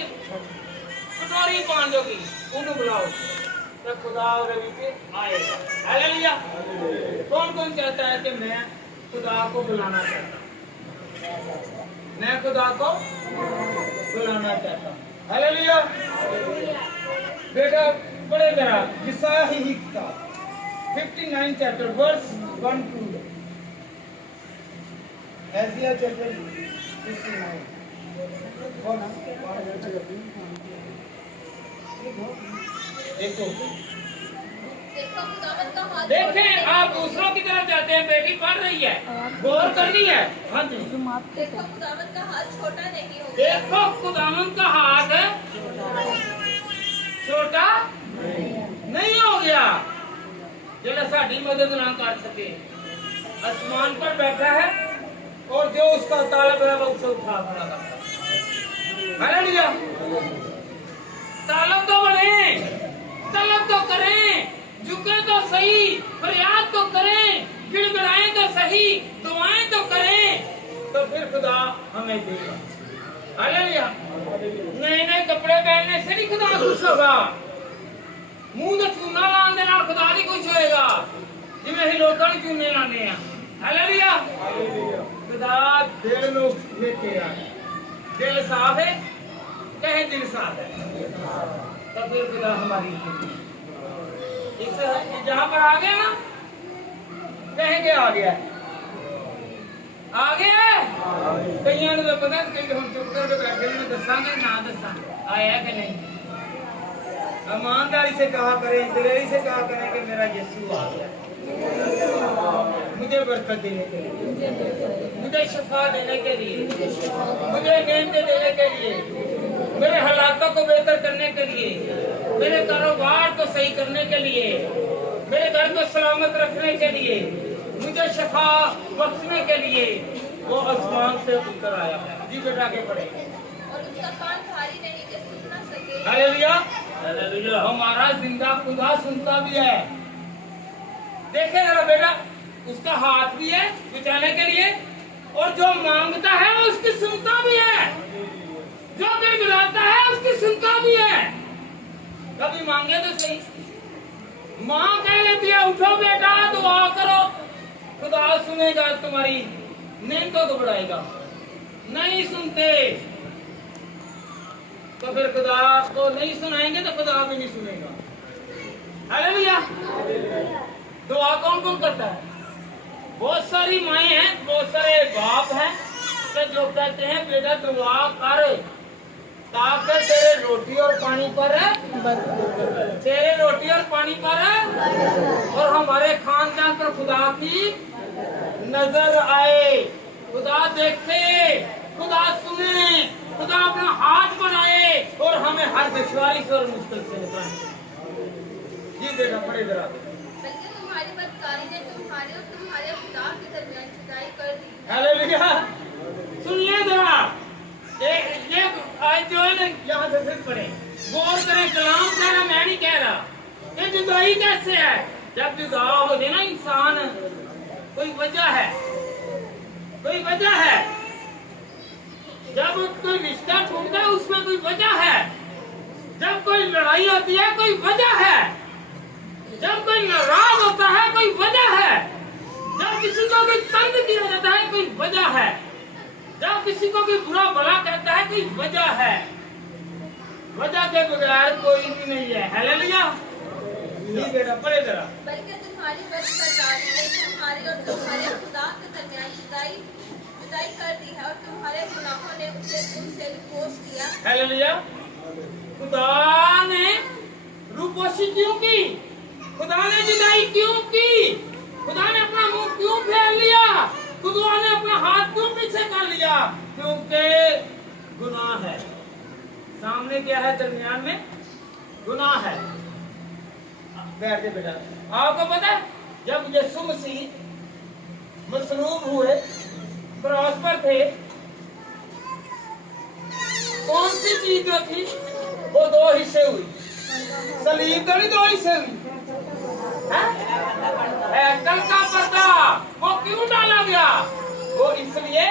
ਕਟੋਰੀ ਪਾਉਣ ਜੋਗੀ, ਉਹਨੂੰ ਬੁਲਾਓ तो खुदा और नीचे आएगा। हालेलुया। कौन कौन कहता है कि मैं खुदा को बुलाना चाहता हूँ, मैं खुदा को बुलाना चाहता हूँ। हालेलुया। बेटा बड़े जरा यशायाह का 59 चैप्टर वर्स 1-2, यशायाह चैप्टर 59 देखो। देखें, आप दूसरों की तरफ जाते हैं, बेटी पढ़ रही है, गौर करनी है। हाँ जी। देखो खुदावंद का हाथ छोटा नहीं होगा। देखो खुदावंद का हाथ छोटा नहीं हो गया जो साड़ी मदद ना कर सके। आसमान पर बैठा है और जो उसका तालब है वो उसे उठा खड़ा करता है। हालेलुया। तालब तो बढ़े, तलब तो करें, झुके तो सही, फरियाद तो करें, गिड़गिड़ाएं तो सही, दुआएं तो करें, तो फिर खुदा हमें देगा। हालेलुया। नए नए कपड़े पहनने से नहीं खुदा खुश होगा। मुंह तो चूना लाने दे नाल खुदा नहीं खुश होएगा, जिवें असीं लोकां नूं चूने लाने आ। हालेलुया। खुदा दिल नूं लेके आ। दिल साफ है, कहे दिल साफ है, तो फिर खुदा हमारी इस जहां पर आ गया ना, कहेंगे आ गया, आ गया। कईयां नूं पता नहीं, कई हम चुप करके बैठे ने, दसांगे ना दसांगे आया है कि नहीं। ईमानदारी से कहा करें, दिलेरी से कहा करें कि मेरा यीशु आ गया, मुझे बरकत देने के लिए, मुझे शिफा देने के लिए, मुझे नेमतें देने के लिए, मेरे हालातों को बेहतर करने के लिए, मेरे कारोबार को सही करने के लिए, मेरे घर को सलामत रखने के लिए, मुझे शिफा बख्शने के लिए वो आसमान से उतर आया है। जी बेटा आगे बढ़े। और उसका कान भारी नहीं कि सुन ना सके। हालेलुया। हालेलुया। हमारा जिंदा खुदा सुनता भी है। देखे जरा बेटा, उसका हाथ भी है बचाने के लिए, और जो मांगता है वो उसकी सुनता भी है, जो गिड़गिड़ाता है उसकी सुनता भी है। कभी मांगे तो सही, माँ कह लेती है उठो बेटा दुआ करो, खुदा सुनेगा, तुम्हारी नेमतों को बढ़ाएगा। नहीं सुनते तो फिर खुदा को नहीं सुनाएंगे तो खुदा भी नहीं सुनेगा। हालेलुया। दुआ कौन कौन करता है? बहुत सारी माएँ हैं, बहुत सारे बाप हैं कि जो कहते हैं बेटा दुआ कर ताकि तेरे रोटी और पानी पर, तेरे रोटी और पानी पर और हमारे खानदान पर खुदा की नजर आए, खुदा देखे, खुदा सुने, खुदा अपना हाथ बनाए और हमें हर दुश्वारी से और मुश्किल से निकाले। जी बेटा बड़े जरा। बल्कि तुम्हारी बदकारी ने तुम्हारे और तुम्हारे खुदा के दरमियान जुदाई कर दी। हालेलुया। सुनिए जरा, ये आज जो है ना, यहाँ से फिर पढ़े, गौर करें, कलाम कह रहा, मैं नहीं कह रहा। ये जुदाई कैसे है? जब जुदा हो जाए ना इंसान, कोई वजह है, कोई वजह है। जब कोई रिश्ता टूटता है उसमें कोई वजह है, जब कोई लड़ाई होती है कोई वजह है, जब कोई नाराज होता है कोई वजह है, जब किसी को कोई तंग किया जाता है कोई वजह है, जब किसी को कोई बुरा भला कहता है कोई वजह है। वजह के बगैर कोई भी नहीं है। हालेलुया। ये बेटा पढ़े जरा। बल्कि तुम्हारी बदकारी ने तुम्हारे और तुम्हारे खुदा के दरमियान जुदाई कर दी है और तुम्हारे गुनाहों ने उनसे रुपोश किया। हालेलुया। खुदा ने रूपोशी क्यों की? खुदा ने जुदाई क्यों की? खुदा ने अपना मुंह क्यों फेर लिया? खुदा ने अपना हाथ क्यों पीछे कर लिया? क्योंकि गुनाह है। सामने क्या है? दरमियान में गुनाह है। बैठे बेटा। आपको पता है जब यीशु मसीह मसलूब हुए, क्रॉस पर थे, कौन सी चीज जो थी वो दो हिस्से हुई। सलीब तो नहीं दो हिस्से हुई है? हैकल का पर्दा वो क्यों डाला गया? वो इसलिए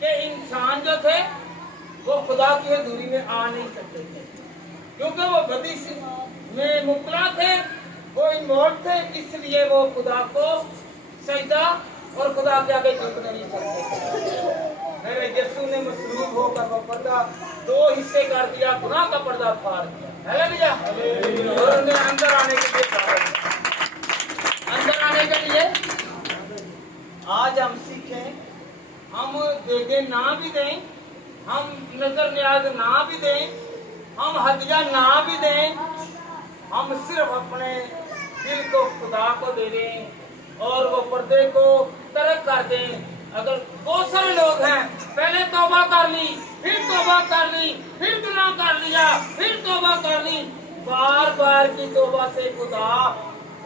कि इंसान जो थे वो खुदा की हजूरी में आ नहीं सकते थे, क्योंकि वो बदी में मुबतला थे, वो इन्वॉल्व थे, इसलिए वो खुदा को सजदा और खुदा के आगे झुक नहीं सकते। मेरे यीशु ने मसलूब होकर वो पर्दा दो हिस्से कर दिया, गुनाह का पर्दा फाड़ दिया। हालेलुया। और उन्हें अंदर आने के लिए कहा। अंदर आने के लिए आज हम सीखें, हम देगे ना भी दें, हम नजर न्याज ना भी दें, हम हदिया ना भी दें, हम सिर्फ अपने दिल को खुदा को दे दें और वो पर्दे को तरक कर दें। अगर बहुत सारे लोग हैं, पहले तौबा कर ली, फिर तौबा कर ली, फिर गुनाह कर लिया, फिर तौबा कर ली, बार बार की तौबा से खुदा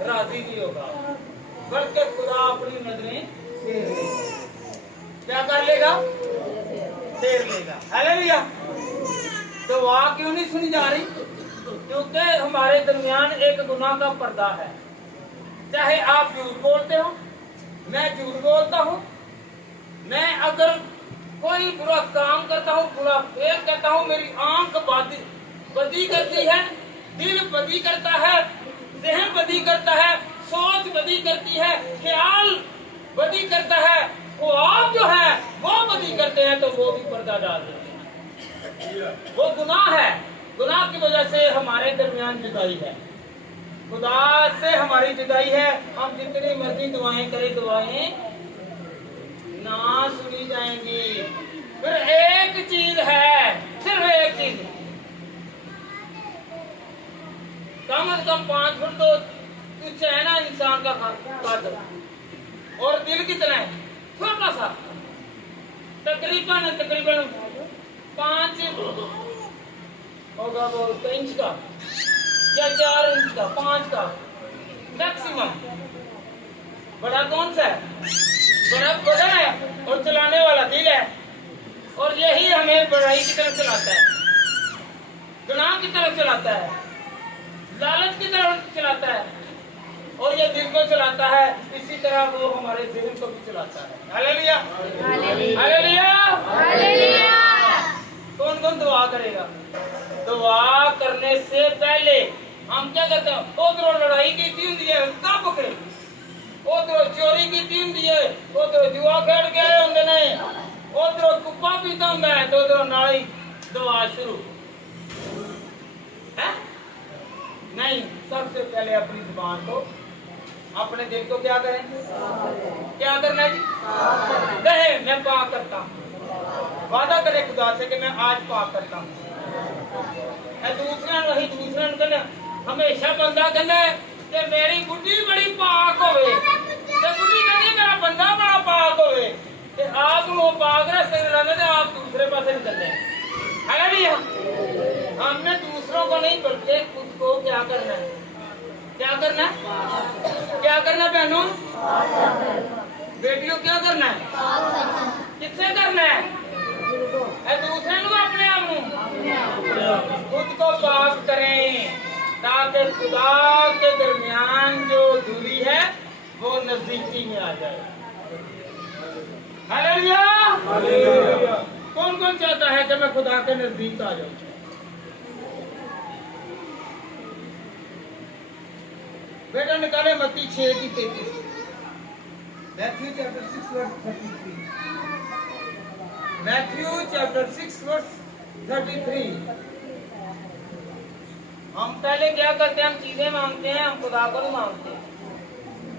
राजी नहीं होगा, बल्कि खुदा अपनी नजरें फेर लेगा। क्या कर लेगा? फेर लेगा। हालेलुया। दुआ क्यों नहीं सुनी जा रही? क्योंकि हमारे दरमियान एक गुनाह का पर्दा है। चाहे आप झूठ बोलते हो, मैं झूठ बोलता हूँ, मैं अगर कोई बुरा काम करता हूँ, बुरा फेल करता हूँ, मेरी आंख बदी करती है, दिल बदी करता है, ज़हन बदी करता है, सोच बदी करती है, ख्याल बदी करता है, वो आप जो है वो बदी करते हैं, तो वो भी पर्दा डाल देते हैं। वो गुनाह है। गुनाह की वजह से हमारे दरमियान जुदाई है, खुदा से हमारी जुदाई है। हम जितनी मर्जी दुआएं करें, दुआएं ना सुनी जाएंगी। फिर एक चीज है, सिर्फ एक चीज, कम से कम 5 फुट तो कुछ है ना इंसान का कद, और दिल कितना है? छोटा सा, तकरीबन 5 होगा वो इंच का या 4 इंच का, 5 का मैक्सिमम। बड़ा कौन सा है? बड़ा बदन है, और चलाने वाला दिल है, और यही हमें बुराई की तरफ चलाता है, गुनाह की तरफ चलाता है, लालच की तरफ चलाता है, और ये दिल को चलाता है। इसी तरह वो हमारे ज़हन को भी चलाता है। हालेलुया। हालेलुया। हालेलुया। कौन कौन दुआ करेगा? दुआ करने से पहले हम क्या करते हैं? उधर लड़ाई की थी तब के, उधर चोरी की थी, उधर जुआ खेल के आए होंगे, नहीं उधर कुप्पा पीता हूँ मैं, तो उधर नाली दुआ शुरू है। नहीं, सबसे पहले अपनी जुबान को, अपने दिल को क्या करें? क्या करना है जी? कहे मैं पाक करता हूँ, वादा करे खुदा से कि मैं आज पाक करता हूँ। दूसरा हमेशा बंदा कहना है कि मेरी बुढ़ी बड़ी पाक होवे, बुढ़ी कहती मेरा बंदा बड़ा पाक होवे, आप वो पाक रास्ते में रहने तो आप दूसरे पास निकलते हैं। है नहीं? हमने दूसरों को नहीं बल्कि खुद को क्या करना है? क्या करना है? क्या करना बहनों? बेटियों क्या करना है? किससे करना है? दूसरे को, अपने आप खुद को पाक करें, ताकि खुदा के दरमियान जो दूरी है वो नजदीकी में आ जाए। हालेलुया। कौन कौन चाहता है कि मैं खुदा के नजदीक आ जाऊं? बेटा निकाले मत्ती 6:33, Matthew chapter 6 verse 33. Matthew chapter 6 verse 33। हम पहले क्या करते हैं? हम चीजें मांगते हैं, हम खुदा को नहीं मांगते।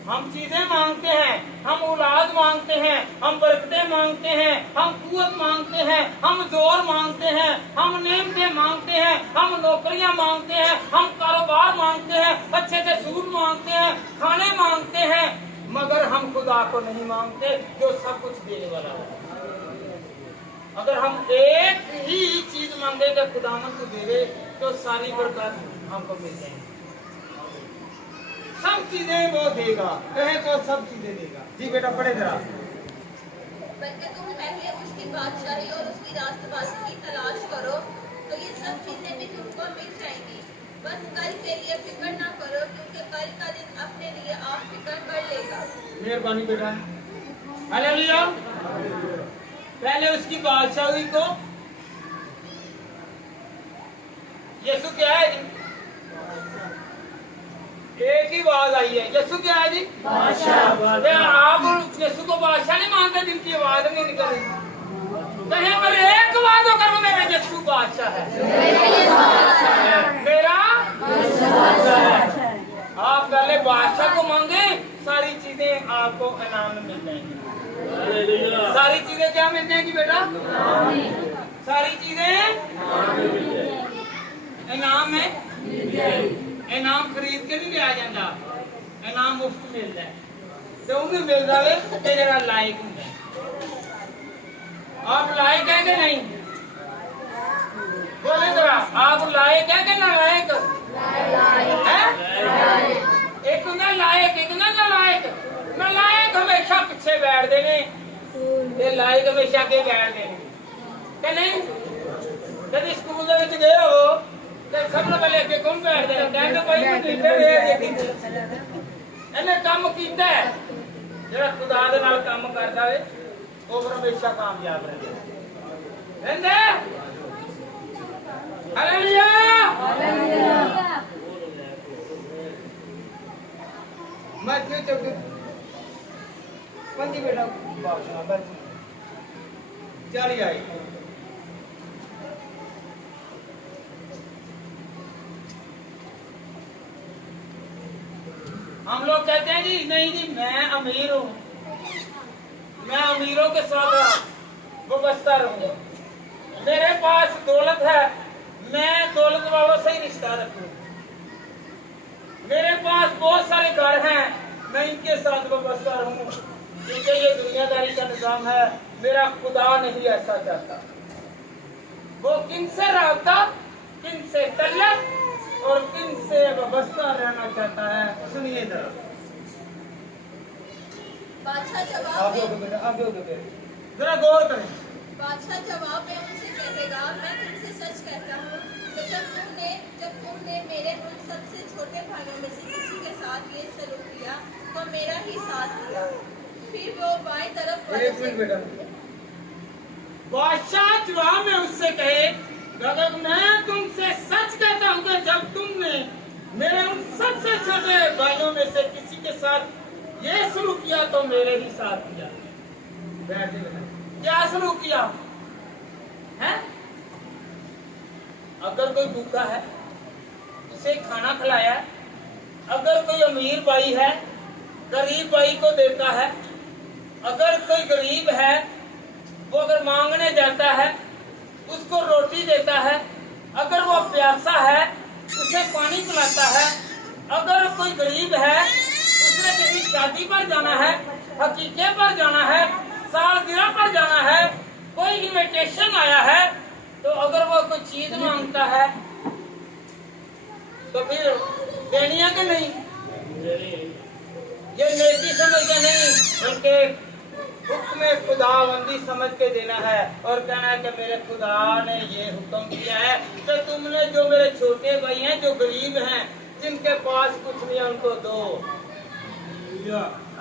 हम चीजें मांगते हैं, हम औलाद मांगते हैं, हम बरकतें मांगते हैं, हम कुव्वत मांगते हैं, हम जोर मांगते हैं, हम नेमतें मांगते हैं, हम नौकरियां मांगते हैं, हम कारोबार मांगते हैं, अच्छे से सूट मांगते हैं, खाने मांगते हैं, मगर हम खुदा को नहीं मांगते जो सब कुछ देने वाला है। अगर हम एक ही चीज मांगे कि खुदावंद को दे दे, तो सारी बरकत हमको मिल जाएगी। सब चीजें वो देगा, कहे तो सब चीजें देगा। जी बेटा पढ़े जरा। बल्कि तुम पहले उसकी बादशाही और उसकी रास्तबाजी की तलाश करो, तो ये सब चीजें भी तुमको मिल जाएंगी। बस कल के लिए फिक्र ना करो, क्योंकि कल का दिन अपने लिए आप फिक्र कर लेगा। मेहरबानी बेटा। हालेलुया। पहले उसकी बादशाही को यीशु क्या है जी? एक ही बात आई है, यीशु क्या है जी? बादशाह। आप यीशु को बादशाह नहीं मानते जिनकी आवाज नहीं निकल रही? कहीं पर एक बात होकर वो मेरा यीशु बादशाह है, मेरा आप पहले बादशाह को मांगे, सारी चीजें आपको इनाम में मिल जाएंगी। सारी चीजें क्या मिल जाएंगी बेटा? सारी चीजें इनाम में, इनाम खरीद के नहीं लिया जाता, इनाम मुफ्त मिलता है। तो उन्हें मिल जाए तो जरा लायक होंगे। आप लायक है कि नहीं? बोले जरा, आप लायक है कि नालायक है? एक ना लायक, एक ना नालायक। नालायक हमेशा पीछे बैठ देने, ये लायक हमेशा आगे बैठ देने कि नहीं? कभी स्कूल में गए हो तो सबसे पहले अगे कौन बैठ देना? कहते भाई मैं टीचर इन्हें काम किया है, जरा खुदा दे नाल काम करता है वो फिर हमेशा कामयाब रहता है। हालेलुया। मत्ती चौथी पंजी बेटा चली आई। हम लोग कहते हैं जी नहीं जी मैं अमीर हूँ, मैं अमीरों के साथ वाबस्ता रहूंगा, मेरे पास दौलत है, मैं दौलत वालों से ही रिश्ता रखूँ, मेरे पास बहुत सारे घर हैं, मैं इनके साथ वाबस्ता रहूँ, क्योंकि ये दुनियादारी का निजाम है। मेरा खुदा नहीं ऐसा चाहता। वो किनसे राबता, किनसे तल्लक और किनसे वाबस्ता रहना चाहता है। सुनिए जरा। बादशाह जवाब आगे हो में गए, आगे हो गए। जरा गौर करें। बादशाह जवाब में उनसे कहेगा, मैं तुमसे सच कहता हूँ कि जब तुमने मेरे उन सबसे छोटे भाइयों में से किसी के साथ ये सलूक किया तो मेरा ही साथ किया। फिर वो बाएं तरफ वाले एक मिनट बेटा। बादशाह जवाब में उससे कहे, अगर मैं तुमसे सच कहता हूँ कि जब तुमने मेरे उन सबसे छोटे भाइयों में से किसी के साथ ये सलूक किया तो मेरे ही साथ किया। बैठ बेटा। क्या सलूक किया है? अगर कोई भूखा है उसे खाना खिलाया, अगर कोई अमीर भाई है गरीब भाई को देता है, अगर कोई गरीब है वो अगर मांगने जाता है उसको रोटी देता है, अगर वो प्यासा है उसे पानी पिलाता है, अगर कोई गरीब है उसने किसी शादी पर जाना है, हकीके पर जाना है, सालगिरह पर जाना है, कोई इनविटेशन आया है, तो अगर वो कोई चीज मांगता है तो फिर देनी है कि नहीं? ये नेकी समझ के नहीं बल्कि हुक्म खुदाबंदी समझ के देना है और कहना है कि मेरे खुदा ने ये हुक्म किया है कि तुमने जो मेरे छोटे भाई हैं जो गरीब हैं जिनके पास कुछ नहीं है उनको दो।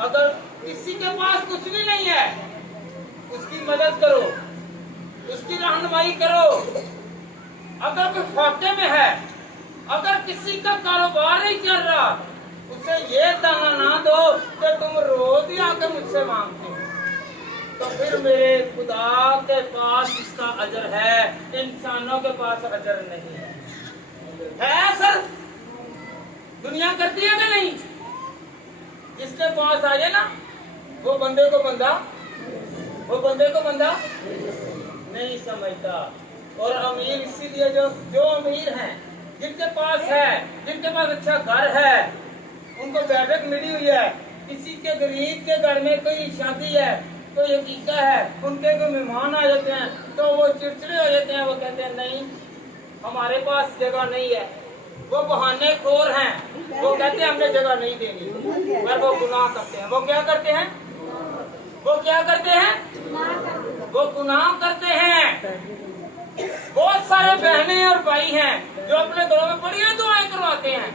अगर किसी के पास कुछ भी नहीं है उसकी मदद करो, उसकी रहनुमाई करो। अगर कोई फाके में है, अगर किसी का कारोबार नहीं चल रहा उसे ये दाना ना दो कि तुम रोज ही आकर मुझसे मांगते हो, तो फिर मेरे खुदा के पास इसका अजर है, इंसानों के पास अजर नहीं है सर? दुनिया करती है कि नहीं? जिसके पास आ जाए ना वो बंदे को बंदा नहीं समझता। और अमीर इसीलिए जो अमीर हैं जिनके पास है, जिनके पास अच्छा घर है, उनको बैठक मिली हुई है। किसी के गरीब के घर में कोई शादी है, कोई हकीका है, उनके कोई मेहमान आ जाते हैं तो वो चिड़चिड़े हो जाते हैं, वो कहते हैं नहीं हमारे पास जगह नहीं है। वो बहाने खोर हैं, वो कहते हैं हमने जगह नहीं देनी, पर वो गुनाह करते हैं। वो क्या करते हैं? वो गुनाह करते हैं। बहुत सारे बहनें और भाई हैं जो अपने घरों में बढ़िया दुआएं करवाते हैं,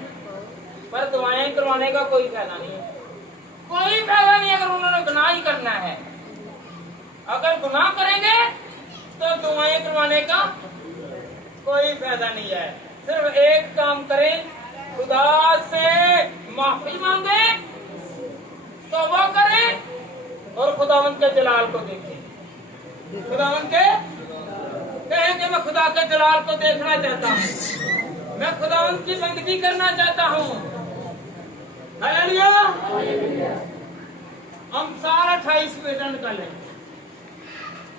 पर दुआएं करवाने का कोई फायदा नहीं है। कोई फायदा नहीं अगर उन्होंने गुनाह ही करना है। अगर गुनाह करेंगे तो दुआएं करवाने का कोई फायदा नहीं है। सिर्फ एक काम करें, खुदा से माफी मांगे, तौबा करें और खुदावंद के जलाल को देखें। खुदावंद के कहें कि मैं खुदा के जलाल को देखना चाहता हूँ, मैं खुदावंद की बंदगी करना चाहता हूँ। हालेलुया। हम सारा 28 बेटा निकालें,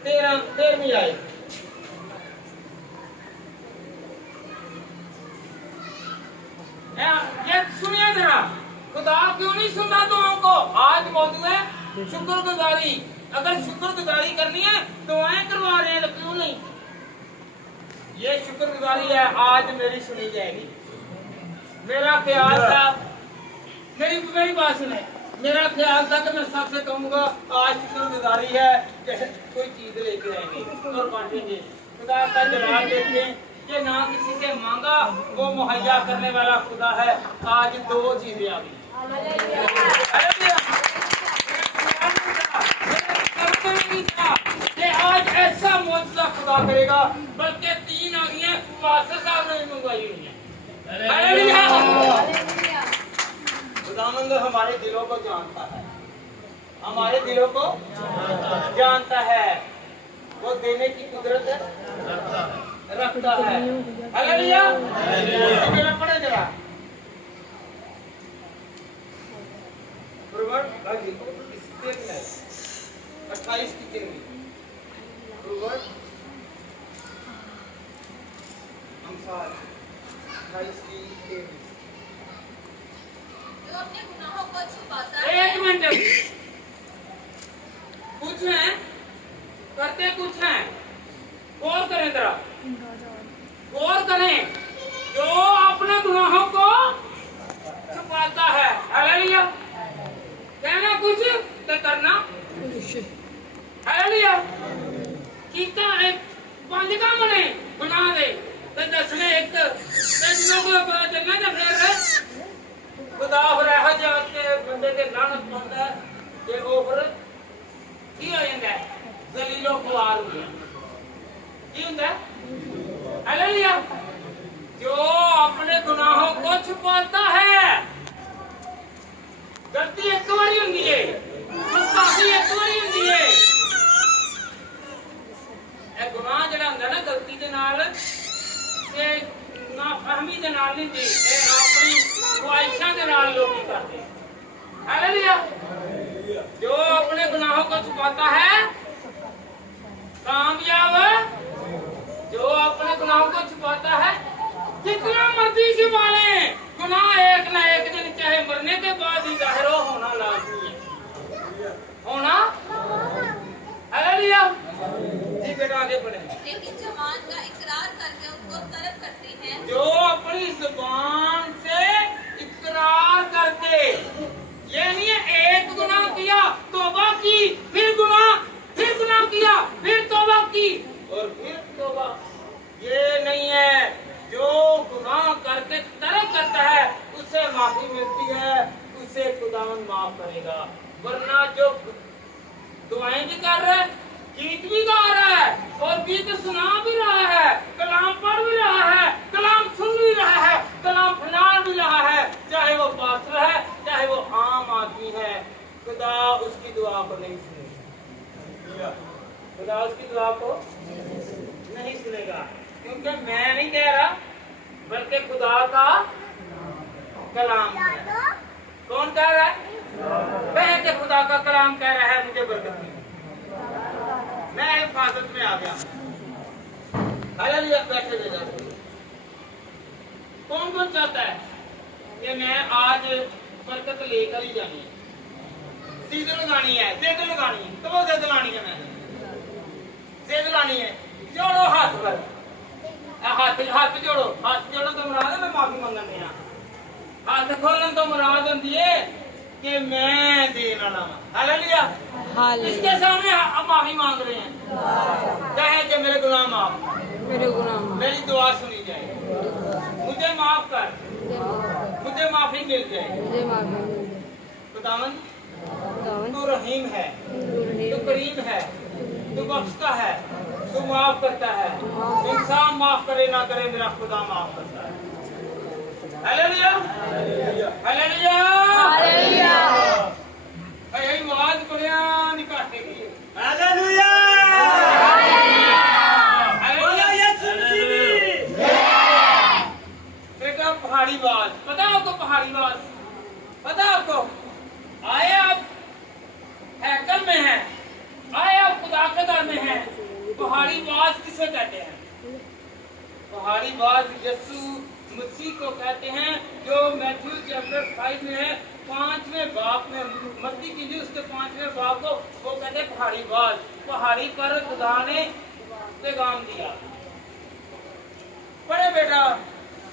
13वीं आए। ये सुनिए जरा, खुदा क्यों नहीं सुनना दुआओं को? आज मौजूद है शुक्रगुजारी। अगर शुक्रगुजारी करनी है, दुआएं करवा रहे हैं तो क्यों नहीं? ये शुक्रगुजारी है, आज मेरी सुनी जाएगी। मेरा ख्याल था, मेरी बात सुने, मेरा ख्याल था कि मैं सबसे कहूँगा आज शुक्रगुजारी है, कोई चीज लेके आएंगे और बांटेंगे। खुदा का जलाल देखें कि ना किसी से मांगा, वो मुहैया करने वाला खुदा है। आज 2 चीजें आ गई। आज ऐसा मौजूदा खुदा करेगा, बल्कि 3 आ गई है, वास्ते साहब ने मंगवाई हुई है। खुदावंद हमारे दिलों को जानता है, हमारे दिलों को जानता है। वो देने की कुदरत है, रखता है। हालेलुया। मेरा पढ़े जरा प्रोवर्ब 28 की 13वीं। प्रोवर्ब 28 की 13वीं। जो अपने गुनाहों को छुपाता है। एक मिनट, कुछ है करते कुछ है, गौर करें जरा, गौर करें। जो अपने गुनाहों को छुपाता है, हालेलुया, कहना कुछ तो करना हालेलुया। कीता एक 5 काम ने गुनाह दे तो दसने एक तो को पता चलना तो फिर खुदा हो रहा जाके बंदे के लानत पाता है कि ओवर की हो जाता है, जलीलो खुआर हो गया। की होता है? हालेलुया। जो अपने गुनाहों को छुपाता है, गलती एक बारी होती है, गुस्ताखी एक बारी होती है। ए गुनाह जड़ा हुंदा ना गलती दे नाल ते नाफहमी दे नाल नहीं दी, ए अपनी ख्वाहिशां दे नाल लोग करते हैं। हालेलुया। जो अपने गुनाहों को छुपाता है कामयाब, जो अपने गुनाहों को छुपाता है जितना मर्जी छुपा ले, गुनाह एक ना एक दिन चाहे मरने के बाद ही जाहिर होना लाजमी है, होना। हालेलुया। जी बेटा आगे बढ़े। लेकिन जवान का इकरार करके उनको तर्क करते हैं। जो अपनी जुबान से इकरार करके, ये नहीं है एक गुनाह किया तौबा की, फिर गुनाह किया, फिर तौबा की और फिर तौबा, ये नहीं है। जो गुनाह करके तर्क करता है उससे माफी मिलती है, उसे खुदावंद माफ करेगा। वरना जो दुआएं भी कर रहा है, गीत भी गा रहा है और गीत सुना भी रहा है, कलाम पढ़ भी रहा है, कलाम सुन भी रहा है, कलाम फैला भी रहा है, चाहे वो पास्टर है चाहे वो आम आदमी है, खुदा उसकी दुआ को नहीं सुनेगा। खुदा उसकी दुआ को नहीं सुनेगा, क्योंकि मैं नहीं कह रहा बल्कि खुदा का कलाम है। कौन कह रहा है? वह के खुदा का कलाम कह रहा है मुझे बरकत नहीं, मैं हिफाजत में आ गया। हालेलुया। बैठे ले जाते। कौन कौन चाहता है कि मैं आज बरकत लेकर ही जानी है, सीध लगानी है, जिद लगानी है, तो वो जिद लानी है, मैंने जिद लानी है। जोड़ो हाथ पर, हाथ जोड़ो तो मुराद है मैं माफी मंगने हैं। हाथ खोलन तो मुराद होती है कि मैं देना लावा। हालेलुया। इसके सामने माफी मांग रहे हैं, चाहे कि मेरे गुनाह माफ, मेरे गुनाह माफ, मेरी दुआ सुनी जाए, मुझे माफ कर, मुझे माफी मिल जाए। मुझे माफ कर दे। खुदावन खुदावन तू रहीम है, तू रहीम तू करीम है, तू बख्शता है, तू माफ करता है। इंसान माफ करे ना करे, मेरा खुदा माफ करता है। Hallelujah, hallelujah, hallelujah. यही आवाज बढ़िया निकालेगी। हालेलुया। बोलो यीशु मसीह। बेटा पहाड़ी बाज, पता है आपको पहाड़ी बाज? पता है आपको? आए आप हैकल में हैं, आए आप खुदा के दर में हैं। पहाड़ी बाज किसे कहते हैं? पहाड़ी बाज यीशु मसीह को कहते हैं, जो मैथ्यू चैप्टर 5 में है, 5वें बाप में, मत्ती की जी उसके 5वें बाप को वो कहते हैं पहाड़ी बाज। पहाड़ी पर खुदा ने पैगाम दिया। पढ़े बेटा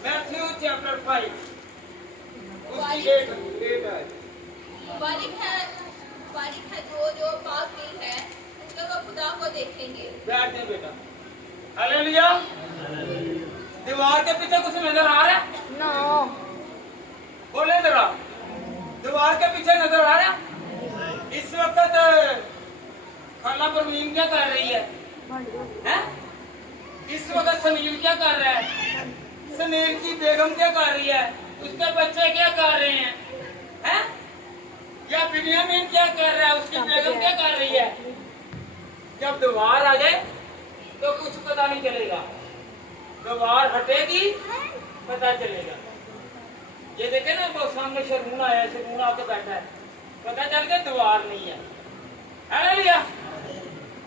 मैथ्यू चैप्टर 5 उसकी डेट है। मुबारक है जो पाक दिल है, क्योंकि वो खुदा को देखेंगे। बैठ जाए बेटा। हालेलुया। दीवार के पीछे कुछ नजर आ रहा है? नो, बोले जरा, दीवार के पीछे नजर आ रहा है? इस वक्त खाला परवीन क्या कर रही है? हैं? इस वक्त सनील क्या कर रहा है? सनील की बेगम क्या कर रही है? उसके बच्चे क्या कर रहे हैं? हैं? या बिन्यामीन क्या कर रहा है? उसकी बेगम क्या कर रही है? जब दीवार आ जाए तो कुछ पता नहीं चलेगा, दीवार हटेगी पता चलेगा। ये देखे ना, वो सामने शर्मून आया, शर्मून आके बैठा है, पता चल गया दीवार नहीं है। हालेलुया।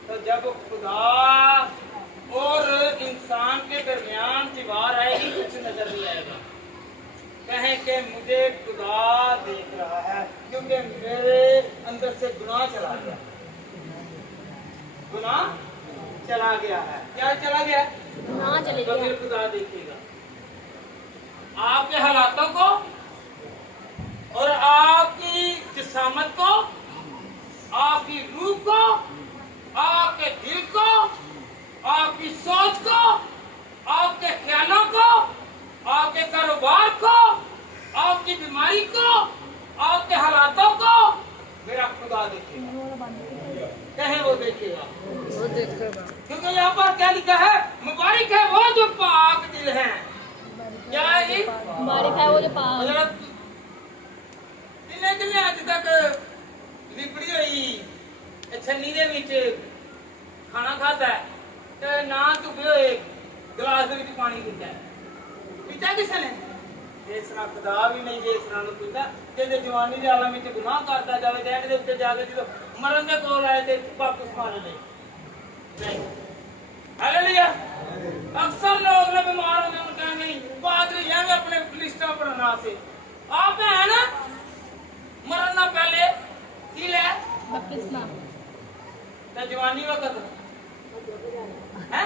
तो जब खुदा और इंसान के दरमियान दीवार आएगी, कुछ नजर नहीं आएगा। कहें कि मुझे खुदा देख रहा है, क्योंकि मेरे अंदर से गुनाह चला गया, गुनाह चला गया है। क्या चला गया? ना चले तो फिर खुदा देखेगा आपके हालातों को और आपकी जिसामत को, आपकी रूह को, आपके दिल को, आपकी सोच को, आपके ख्यालों को, आपके कारोबार को, आपकी बीमारी को, आपके हालातों को मेरा खुदा देखेगा। कहे वो देखेगा, वो देखेगा। क्योंकि यहाँ पर क्या लिखा है? मुबारक है वो जो पाक दिल हैं। क्या है जी? मुबारक है वो जो पाक। किन्ने किन्ने अज तक लिपड़ी हुई छन्नी दे विच खाना खाता है ते ना चुपे हुए गिलास दे विच पानी पीता है? पीता किसे ने? जिसना खुदा भी नहीं, जिसना नहीं पीता, जिहदे जवानी दे आलम विच गुनाह करता जावे, एंड दे उत्ते जाके जो मरण दे कोल आए ते वापस मारे ले नहीं। हालेलुया। अक्सर लोग ने बीमार होने में कहा नहीं, पादरी जाएंगे अपने लिस्टा पढ़ना से। आप है ना मरण ना पहले की ले बपतिस्मा। तो जवानी वक्त है।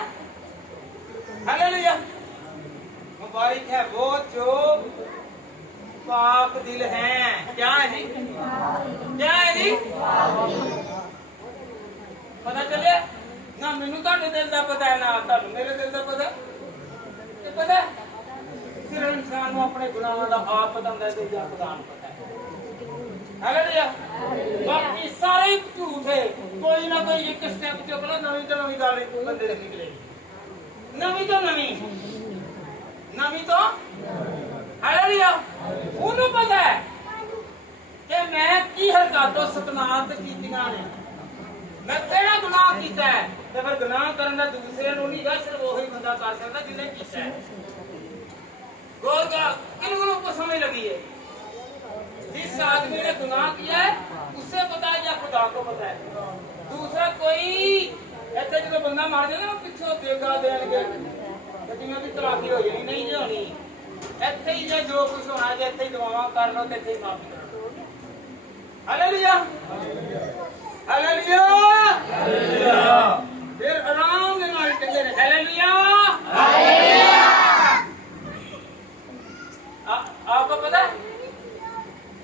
हालेलुया। मुबारक है वो जो पाक दिल हैं। क्या है जी? क्या है जी? पता चले ना मैनू तुहाडे दिल दा पता है, ना तुहानू मेरे दिल दा पता ते पता है। सिर्फ इंसान नू अपने गुनाहां दा आप पता हुंदा ते या खुदा नू पता है। हालेलुया। बाकी सारे झूठ है। कोई ना कोई एक स्टेप चुक लो, नवी तो नवी गाल बंदे दे निकलेगी, नवी तो नवी, नवी तो। हालेलुया। उन्हें पता है कि मैं की हरकतों सतनात कीतियां ने, मैं केड़ा गुनाह कीता है, ते फिर गुनाह करन दा दूसरे नूं नहीं गा, सिर्फ वही बंदा कर सकदा जिन्हें कीता है। गौर का किन को समझ लगी है? जिस आदमी ने गुनाह किया है उससे पता है या खुदा को पता है? दूसरा कोई ऐसे जो बंदा मार जाए ना, पिछों देगा देंगे जिन्हें भी तलाफी हो जाएगी, नहीं जो होनी ਇੱਥੇ ਹੀ ਜੇ ਜੋ ਕੁਝ ਹੋਣਾ ਜੇ ਇੱਥੇ ਹੀ ਦੁਆਵਾਂ ਕਰ ਲਓ ਤੇ ਇੱਥੇ ਹੀ ਮਾਫੀ ਕਰੋ। Hallelujah, hallelujah, hallelujah. ਫਿਰ ਆਰਾਮ ਦੇ ਨਾਲ ਕਹਿੰਦੇ ਨੇ ਹਾਲੇਲੂਇਆ, ਹਾਲੇਲੂਇਆ। आपको पता है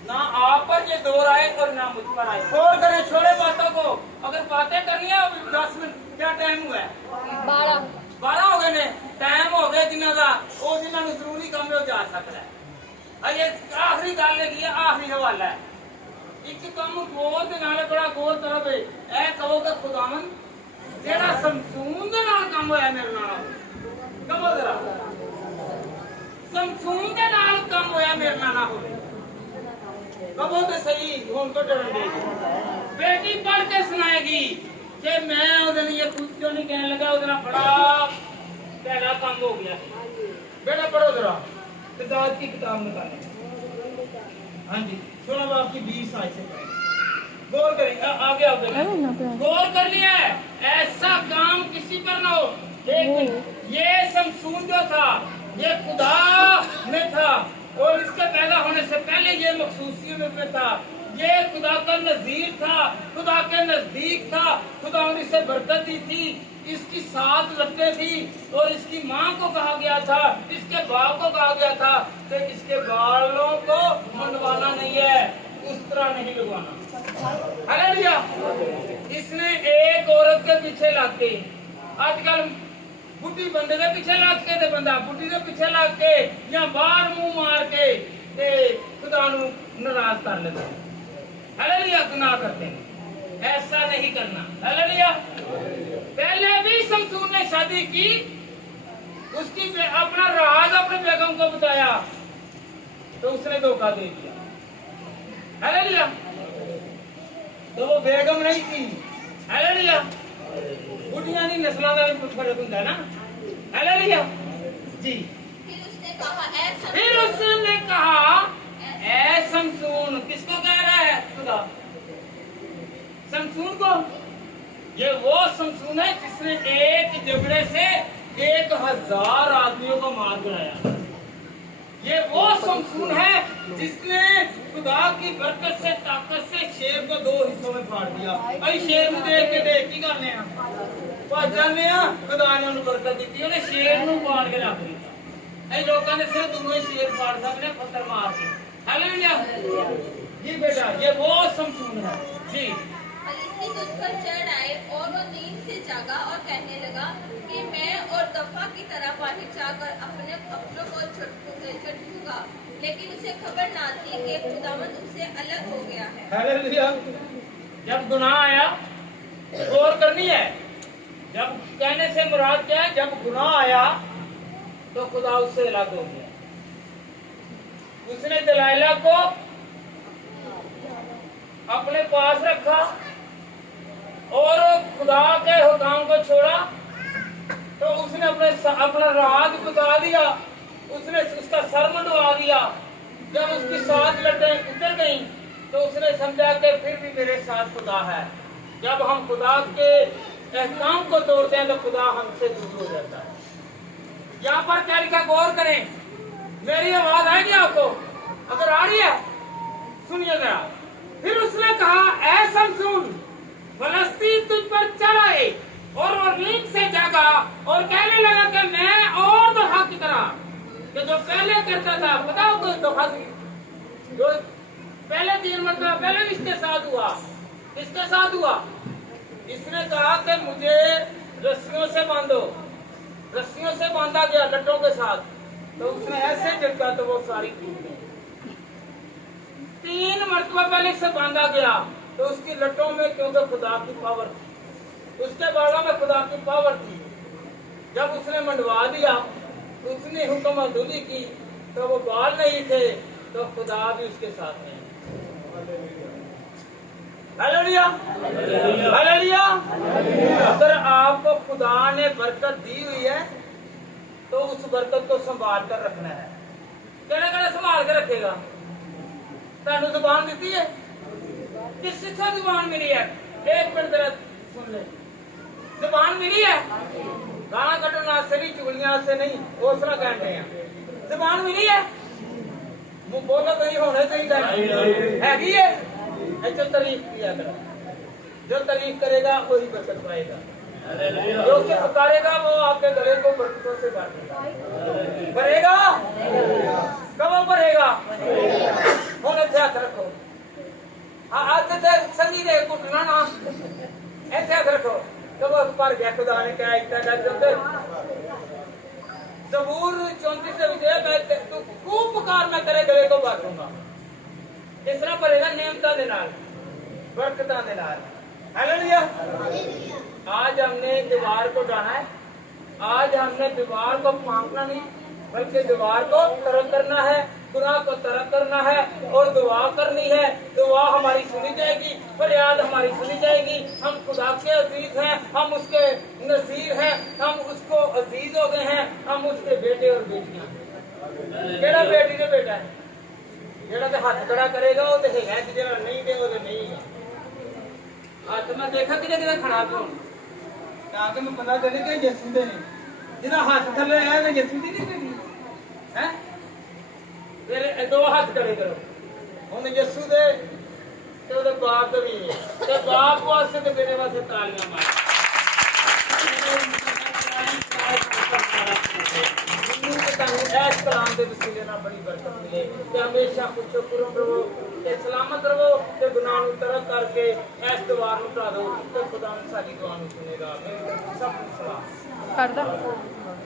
ना आप पर ये दौर आए और ना मुझ पर आए। छोड़ करें, छोड़े बातों को। अगर बातें करनी है 10 मिनट, क्या टाइम हुआ है? 12 12 हो गए ने। अजे आखिरी गल है, आखिरी हवाला है। एक कम गौर दे नाल बड़ा गौर तरफ है, ऐ कहो कि खुदावन जेड़ा समसून दे नाल काम होया मेरे नाल, कहो जरा समसून दे नाल काम होया मेरे नाल ना होवे, कहो तो सही। हुण तो डरन दे, बेटी पढ़ के सुनाएगी कि मैं ओदे लिए कुछ क्यों नहीं कहने लगा, ओदे नाल बड़ा पहला काम हो गया। बेटा पढ़ो जरा किताब की किताब निकालें। हाँ जी, सुनो बाप की 20 आयत से पढ़ें। गौर करें, आगे आओ गौर कर लिया है, ऐसा काम किसी पर ना हो। लेकिन ये समसून जो था ये खुदा में था, और इसके पैदा होने से पहले ये मखसूसियत में था। ये खुदा का नजीर था, खुदा के नजदीक था, खुदा ने इसे बरकत दी थी। इसकी 7 लत्तें थी, और इसकी माँ को कहा गया था, इसके बाप को कहा गया था कि इसके बालों को मुंडवाना नहीं है, उस तरह नहीं लगवाना। हालेलुया। इसने एक औरत के पीछे लग के, आजकल बुढ़ी बंदे के पीछे लग के ते बंदा बुढ़ी के पीछे लग के या बाहर मुंह मार के ते खुदा नू नाराज कर लेते हैं। हालेलुया। गुनाह करते हैं, ऐसा नहीं करना। हालेलुया। पहले भी समसून ने शादी की, उसकी अपना राज अपने बेगम को बताया, तो उसने धोखा दे दिया। हालेलुया। तो वो बेगम नहीं थी। हालेलुया। बुढ़िया नहीं नस्लों का भी फर्क होता है ना। हालेलुया जी। फिर उसने कहा ऐ समसून, किसको कह रहा है? खुदा समसून को। ये वो समसून है जिसने एक जबड़े से 1000 आदमियों को मार गिराया। ये वो समसून है जिसने खुदा की बरकत से, ताकत से शेर को 2 हिस्सों में फाड़ दिया। भाई शेर को देख के की करने हैं, जाने खुदा ने उन्हें बरकत दी, उन्हें शेर को फाड़ के रख दिया। ऐ लोगों ने सिर्फ दूसरे शेर फाड़ सकते पत्थर मार के। हालेलुया जी। बेटा ये वो समसून है जी। फलिस्ती तुझ पर चढ़ आए, और वो नींद से जागा और कहने लगा कि मैं और दफा की तरह पानी चाहकर अपने अपनों को झटकूंगा, लेकिन उसे खबर ना थी कि खुदावंद उससे अलग हो गया है। हालेलुया। जब गुनाह आया, गौर करनी है। जब कहने से मुराद क्या है? जब गुनाह आया तो खुदा उससे अलग हो गया। उसने दलाइला को अपने पास रखा और खुदा के हुक्म को छोड़ा, तो उसने अपना राज बता दिया, उसने उसका सर मंडवा दिया। जब उसकी 7 लट्टें उतर गई तो उसने समझा कि फिर भी मेरे साथ खुदा है। जब हम खुदा के एहकाम को तोड़ते हैं तो खुदा हमसे दूर हो जाता है। यहाँ पर क्या लिखा? गौर करें, मेरी आवाज आएगी आपको? अगर आ रही है सुनिए जरा। फिर उसने कहा ऐ समसून, फलस्तीन तुझ पर चढ़ आए, और वो नींद से जागा और कहने लगा कि मैं और दफा की तरह कि जो पहले करता था। बताओ कोई दफा जो पहले 3 मरतबा पहले भी इसके साथ हुआ। किसके साथ हुआ? इसने कहा कि मुझे रस्सियों से बांधो, रस्सियों से बांधा गया लट्टों के साथ, तो उसने ऐसे झटका तो वो सारी टूट गई। 3 मरतबा पहले से बांधा गया तो उसकी लट्टों में क्योंकि खुदा की पावर थी, उसके बालों में खुदा की पावर थी। जब उसने मंडवा दिया, उसने हुक्म अदुली की, तो वो बाल नहीं थे, तो खुदा भी उसके साथ नहीं। Hallelujah hallelujah. अगर आपको खुदा ने बरकत दी हुई है तो उस बरकत को संभाल कर रखना है। कहने संभाल कर रखेगा। तानू जुबान दी है, किस से जुबान मिली है? एक मिनट जरा सुन ले। जुबान मिली है गाना कटना से नहीं, चुगलियां से नहीं, हौसला कहते हैं। जुबान मिली है, मुंह बोलो तो ही होने चाहिए हैगी है। ऐसे तारीफ किया करो, जो तारीफ करेगा वही बरकत पाएगा, जो उसे पुकारेगा वो आपके गले को बरकतों से भरेगा। कब भरेगा? होने से हाथ रखो। हाथ से संगी दे घुटना ना, ऐसे हाथ रखो। कब भर गया खुदा ने क्या इतना कर जबूर 34 से विजय मैं तू खूब पुकार मैं तेरे गले को बांधूंगा। इस तरह भरेगा नियमता दे नाल, बरकतां दे नाल। हालेलुया। आज हमने दीवार को डाना है। आज हमने दीवार को फांकना नहीं, बल्कि दीवार को तरक करना है, गुनाह को तरक करना है और दुआ करनी है। दुआ हमारी सुनी जाएगी, फरियाद हमारी सुनी जाएगी। हम खुदा के अजीज हैं, हम उसके नसीर हैं, हम उसको अजीज हो गए हैं, हम उसके बेटे और बेटियां हैं। केड़ा बेटी दे बेटा है? जेड़ा ते हाथ खड़ा करेगा वो ते है, जेड़ा नहीं दे वो ते नहीं है। हाथ मैं देखा किते खड़ा क्यों ताकि मैं पता चले कि यीशु दे ने जिदा हाथ थले है ते यीशु दी नहीं है। फिर दो हाथ खड़े करो, हुन यीशु दे ते ओदे बाप दे भी ते बाप वास्ते ते मेरे वास्ते तालियां मार। ऐस कलाम के वसीले नाल बड़ी बरकत मिले ते हमेशा खुश रहो ते सलामत रहो ते गुनाह नूं तरक करके ऐस दीवार नूं ढा दो ते खुदा साडी दुआ नूं सुनेगा। मेरी सब सलाह कर दो।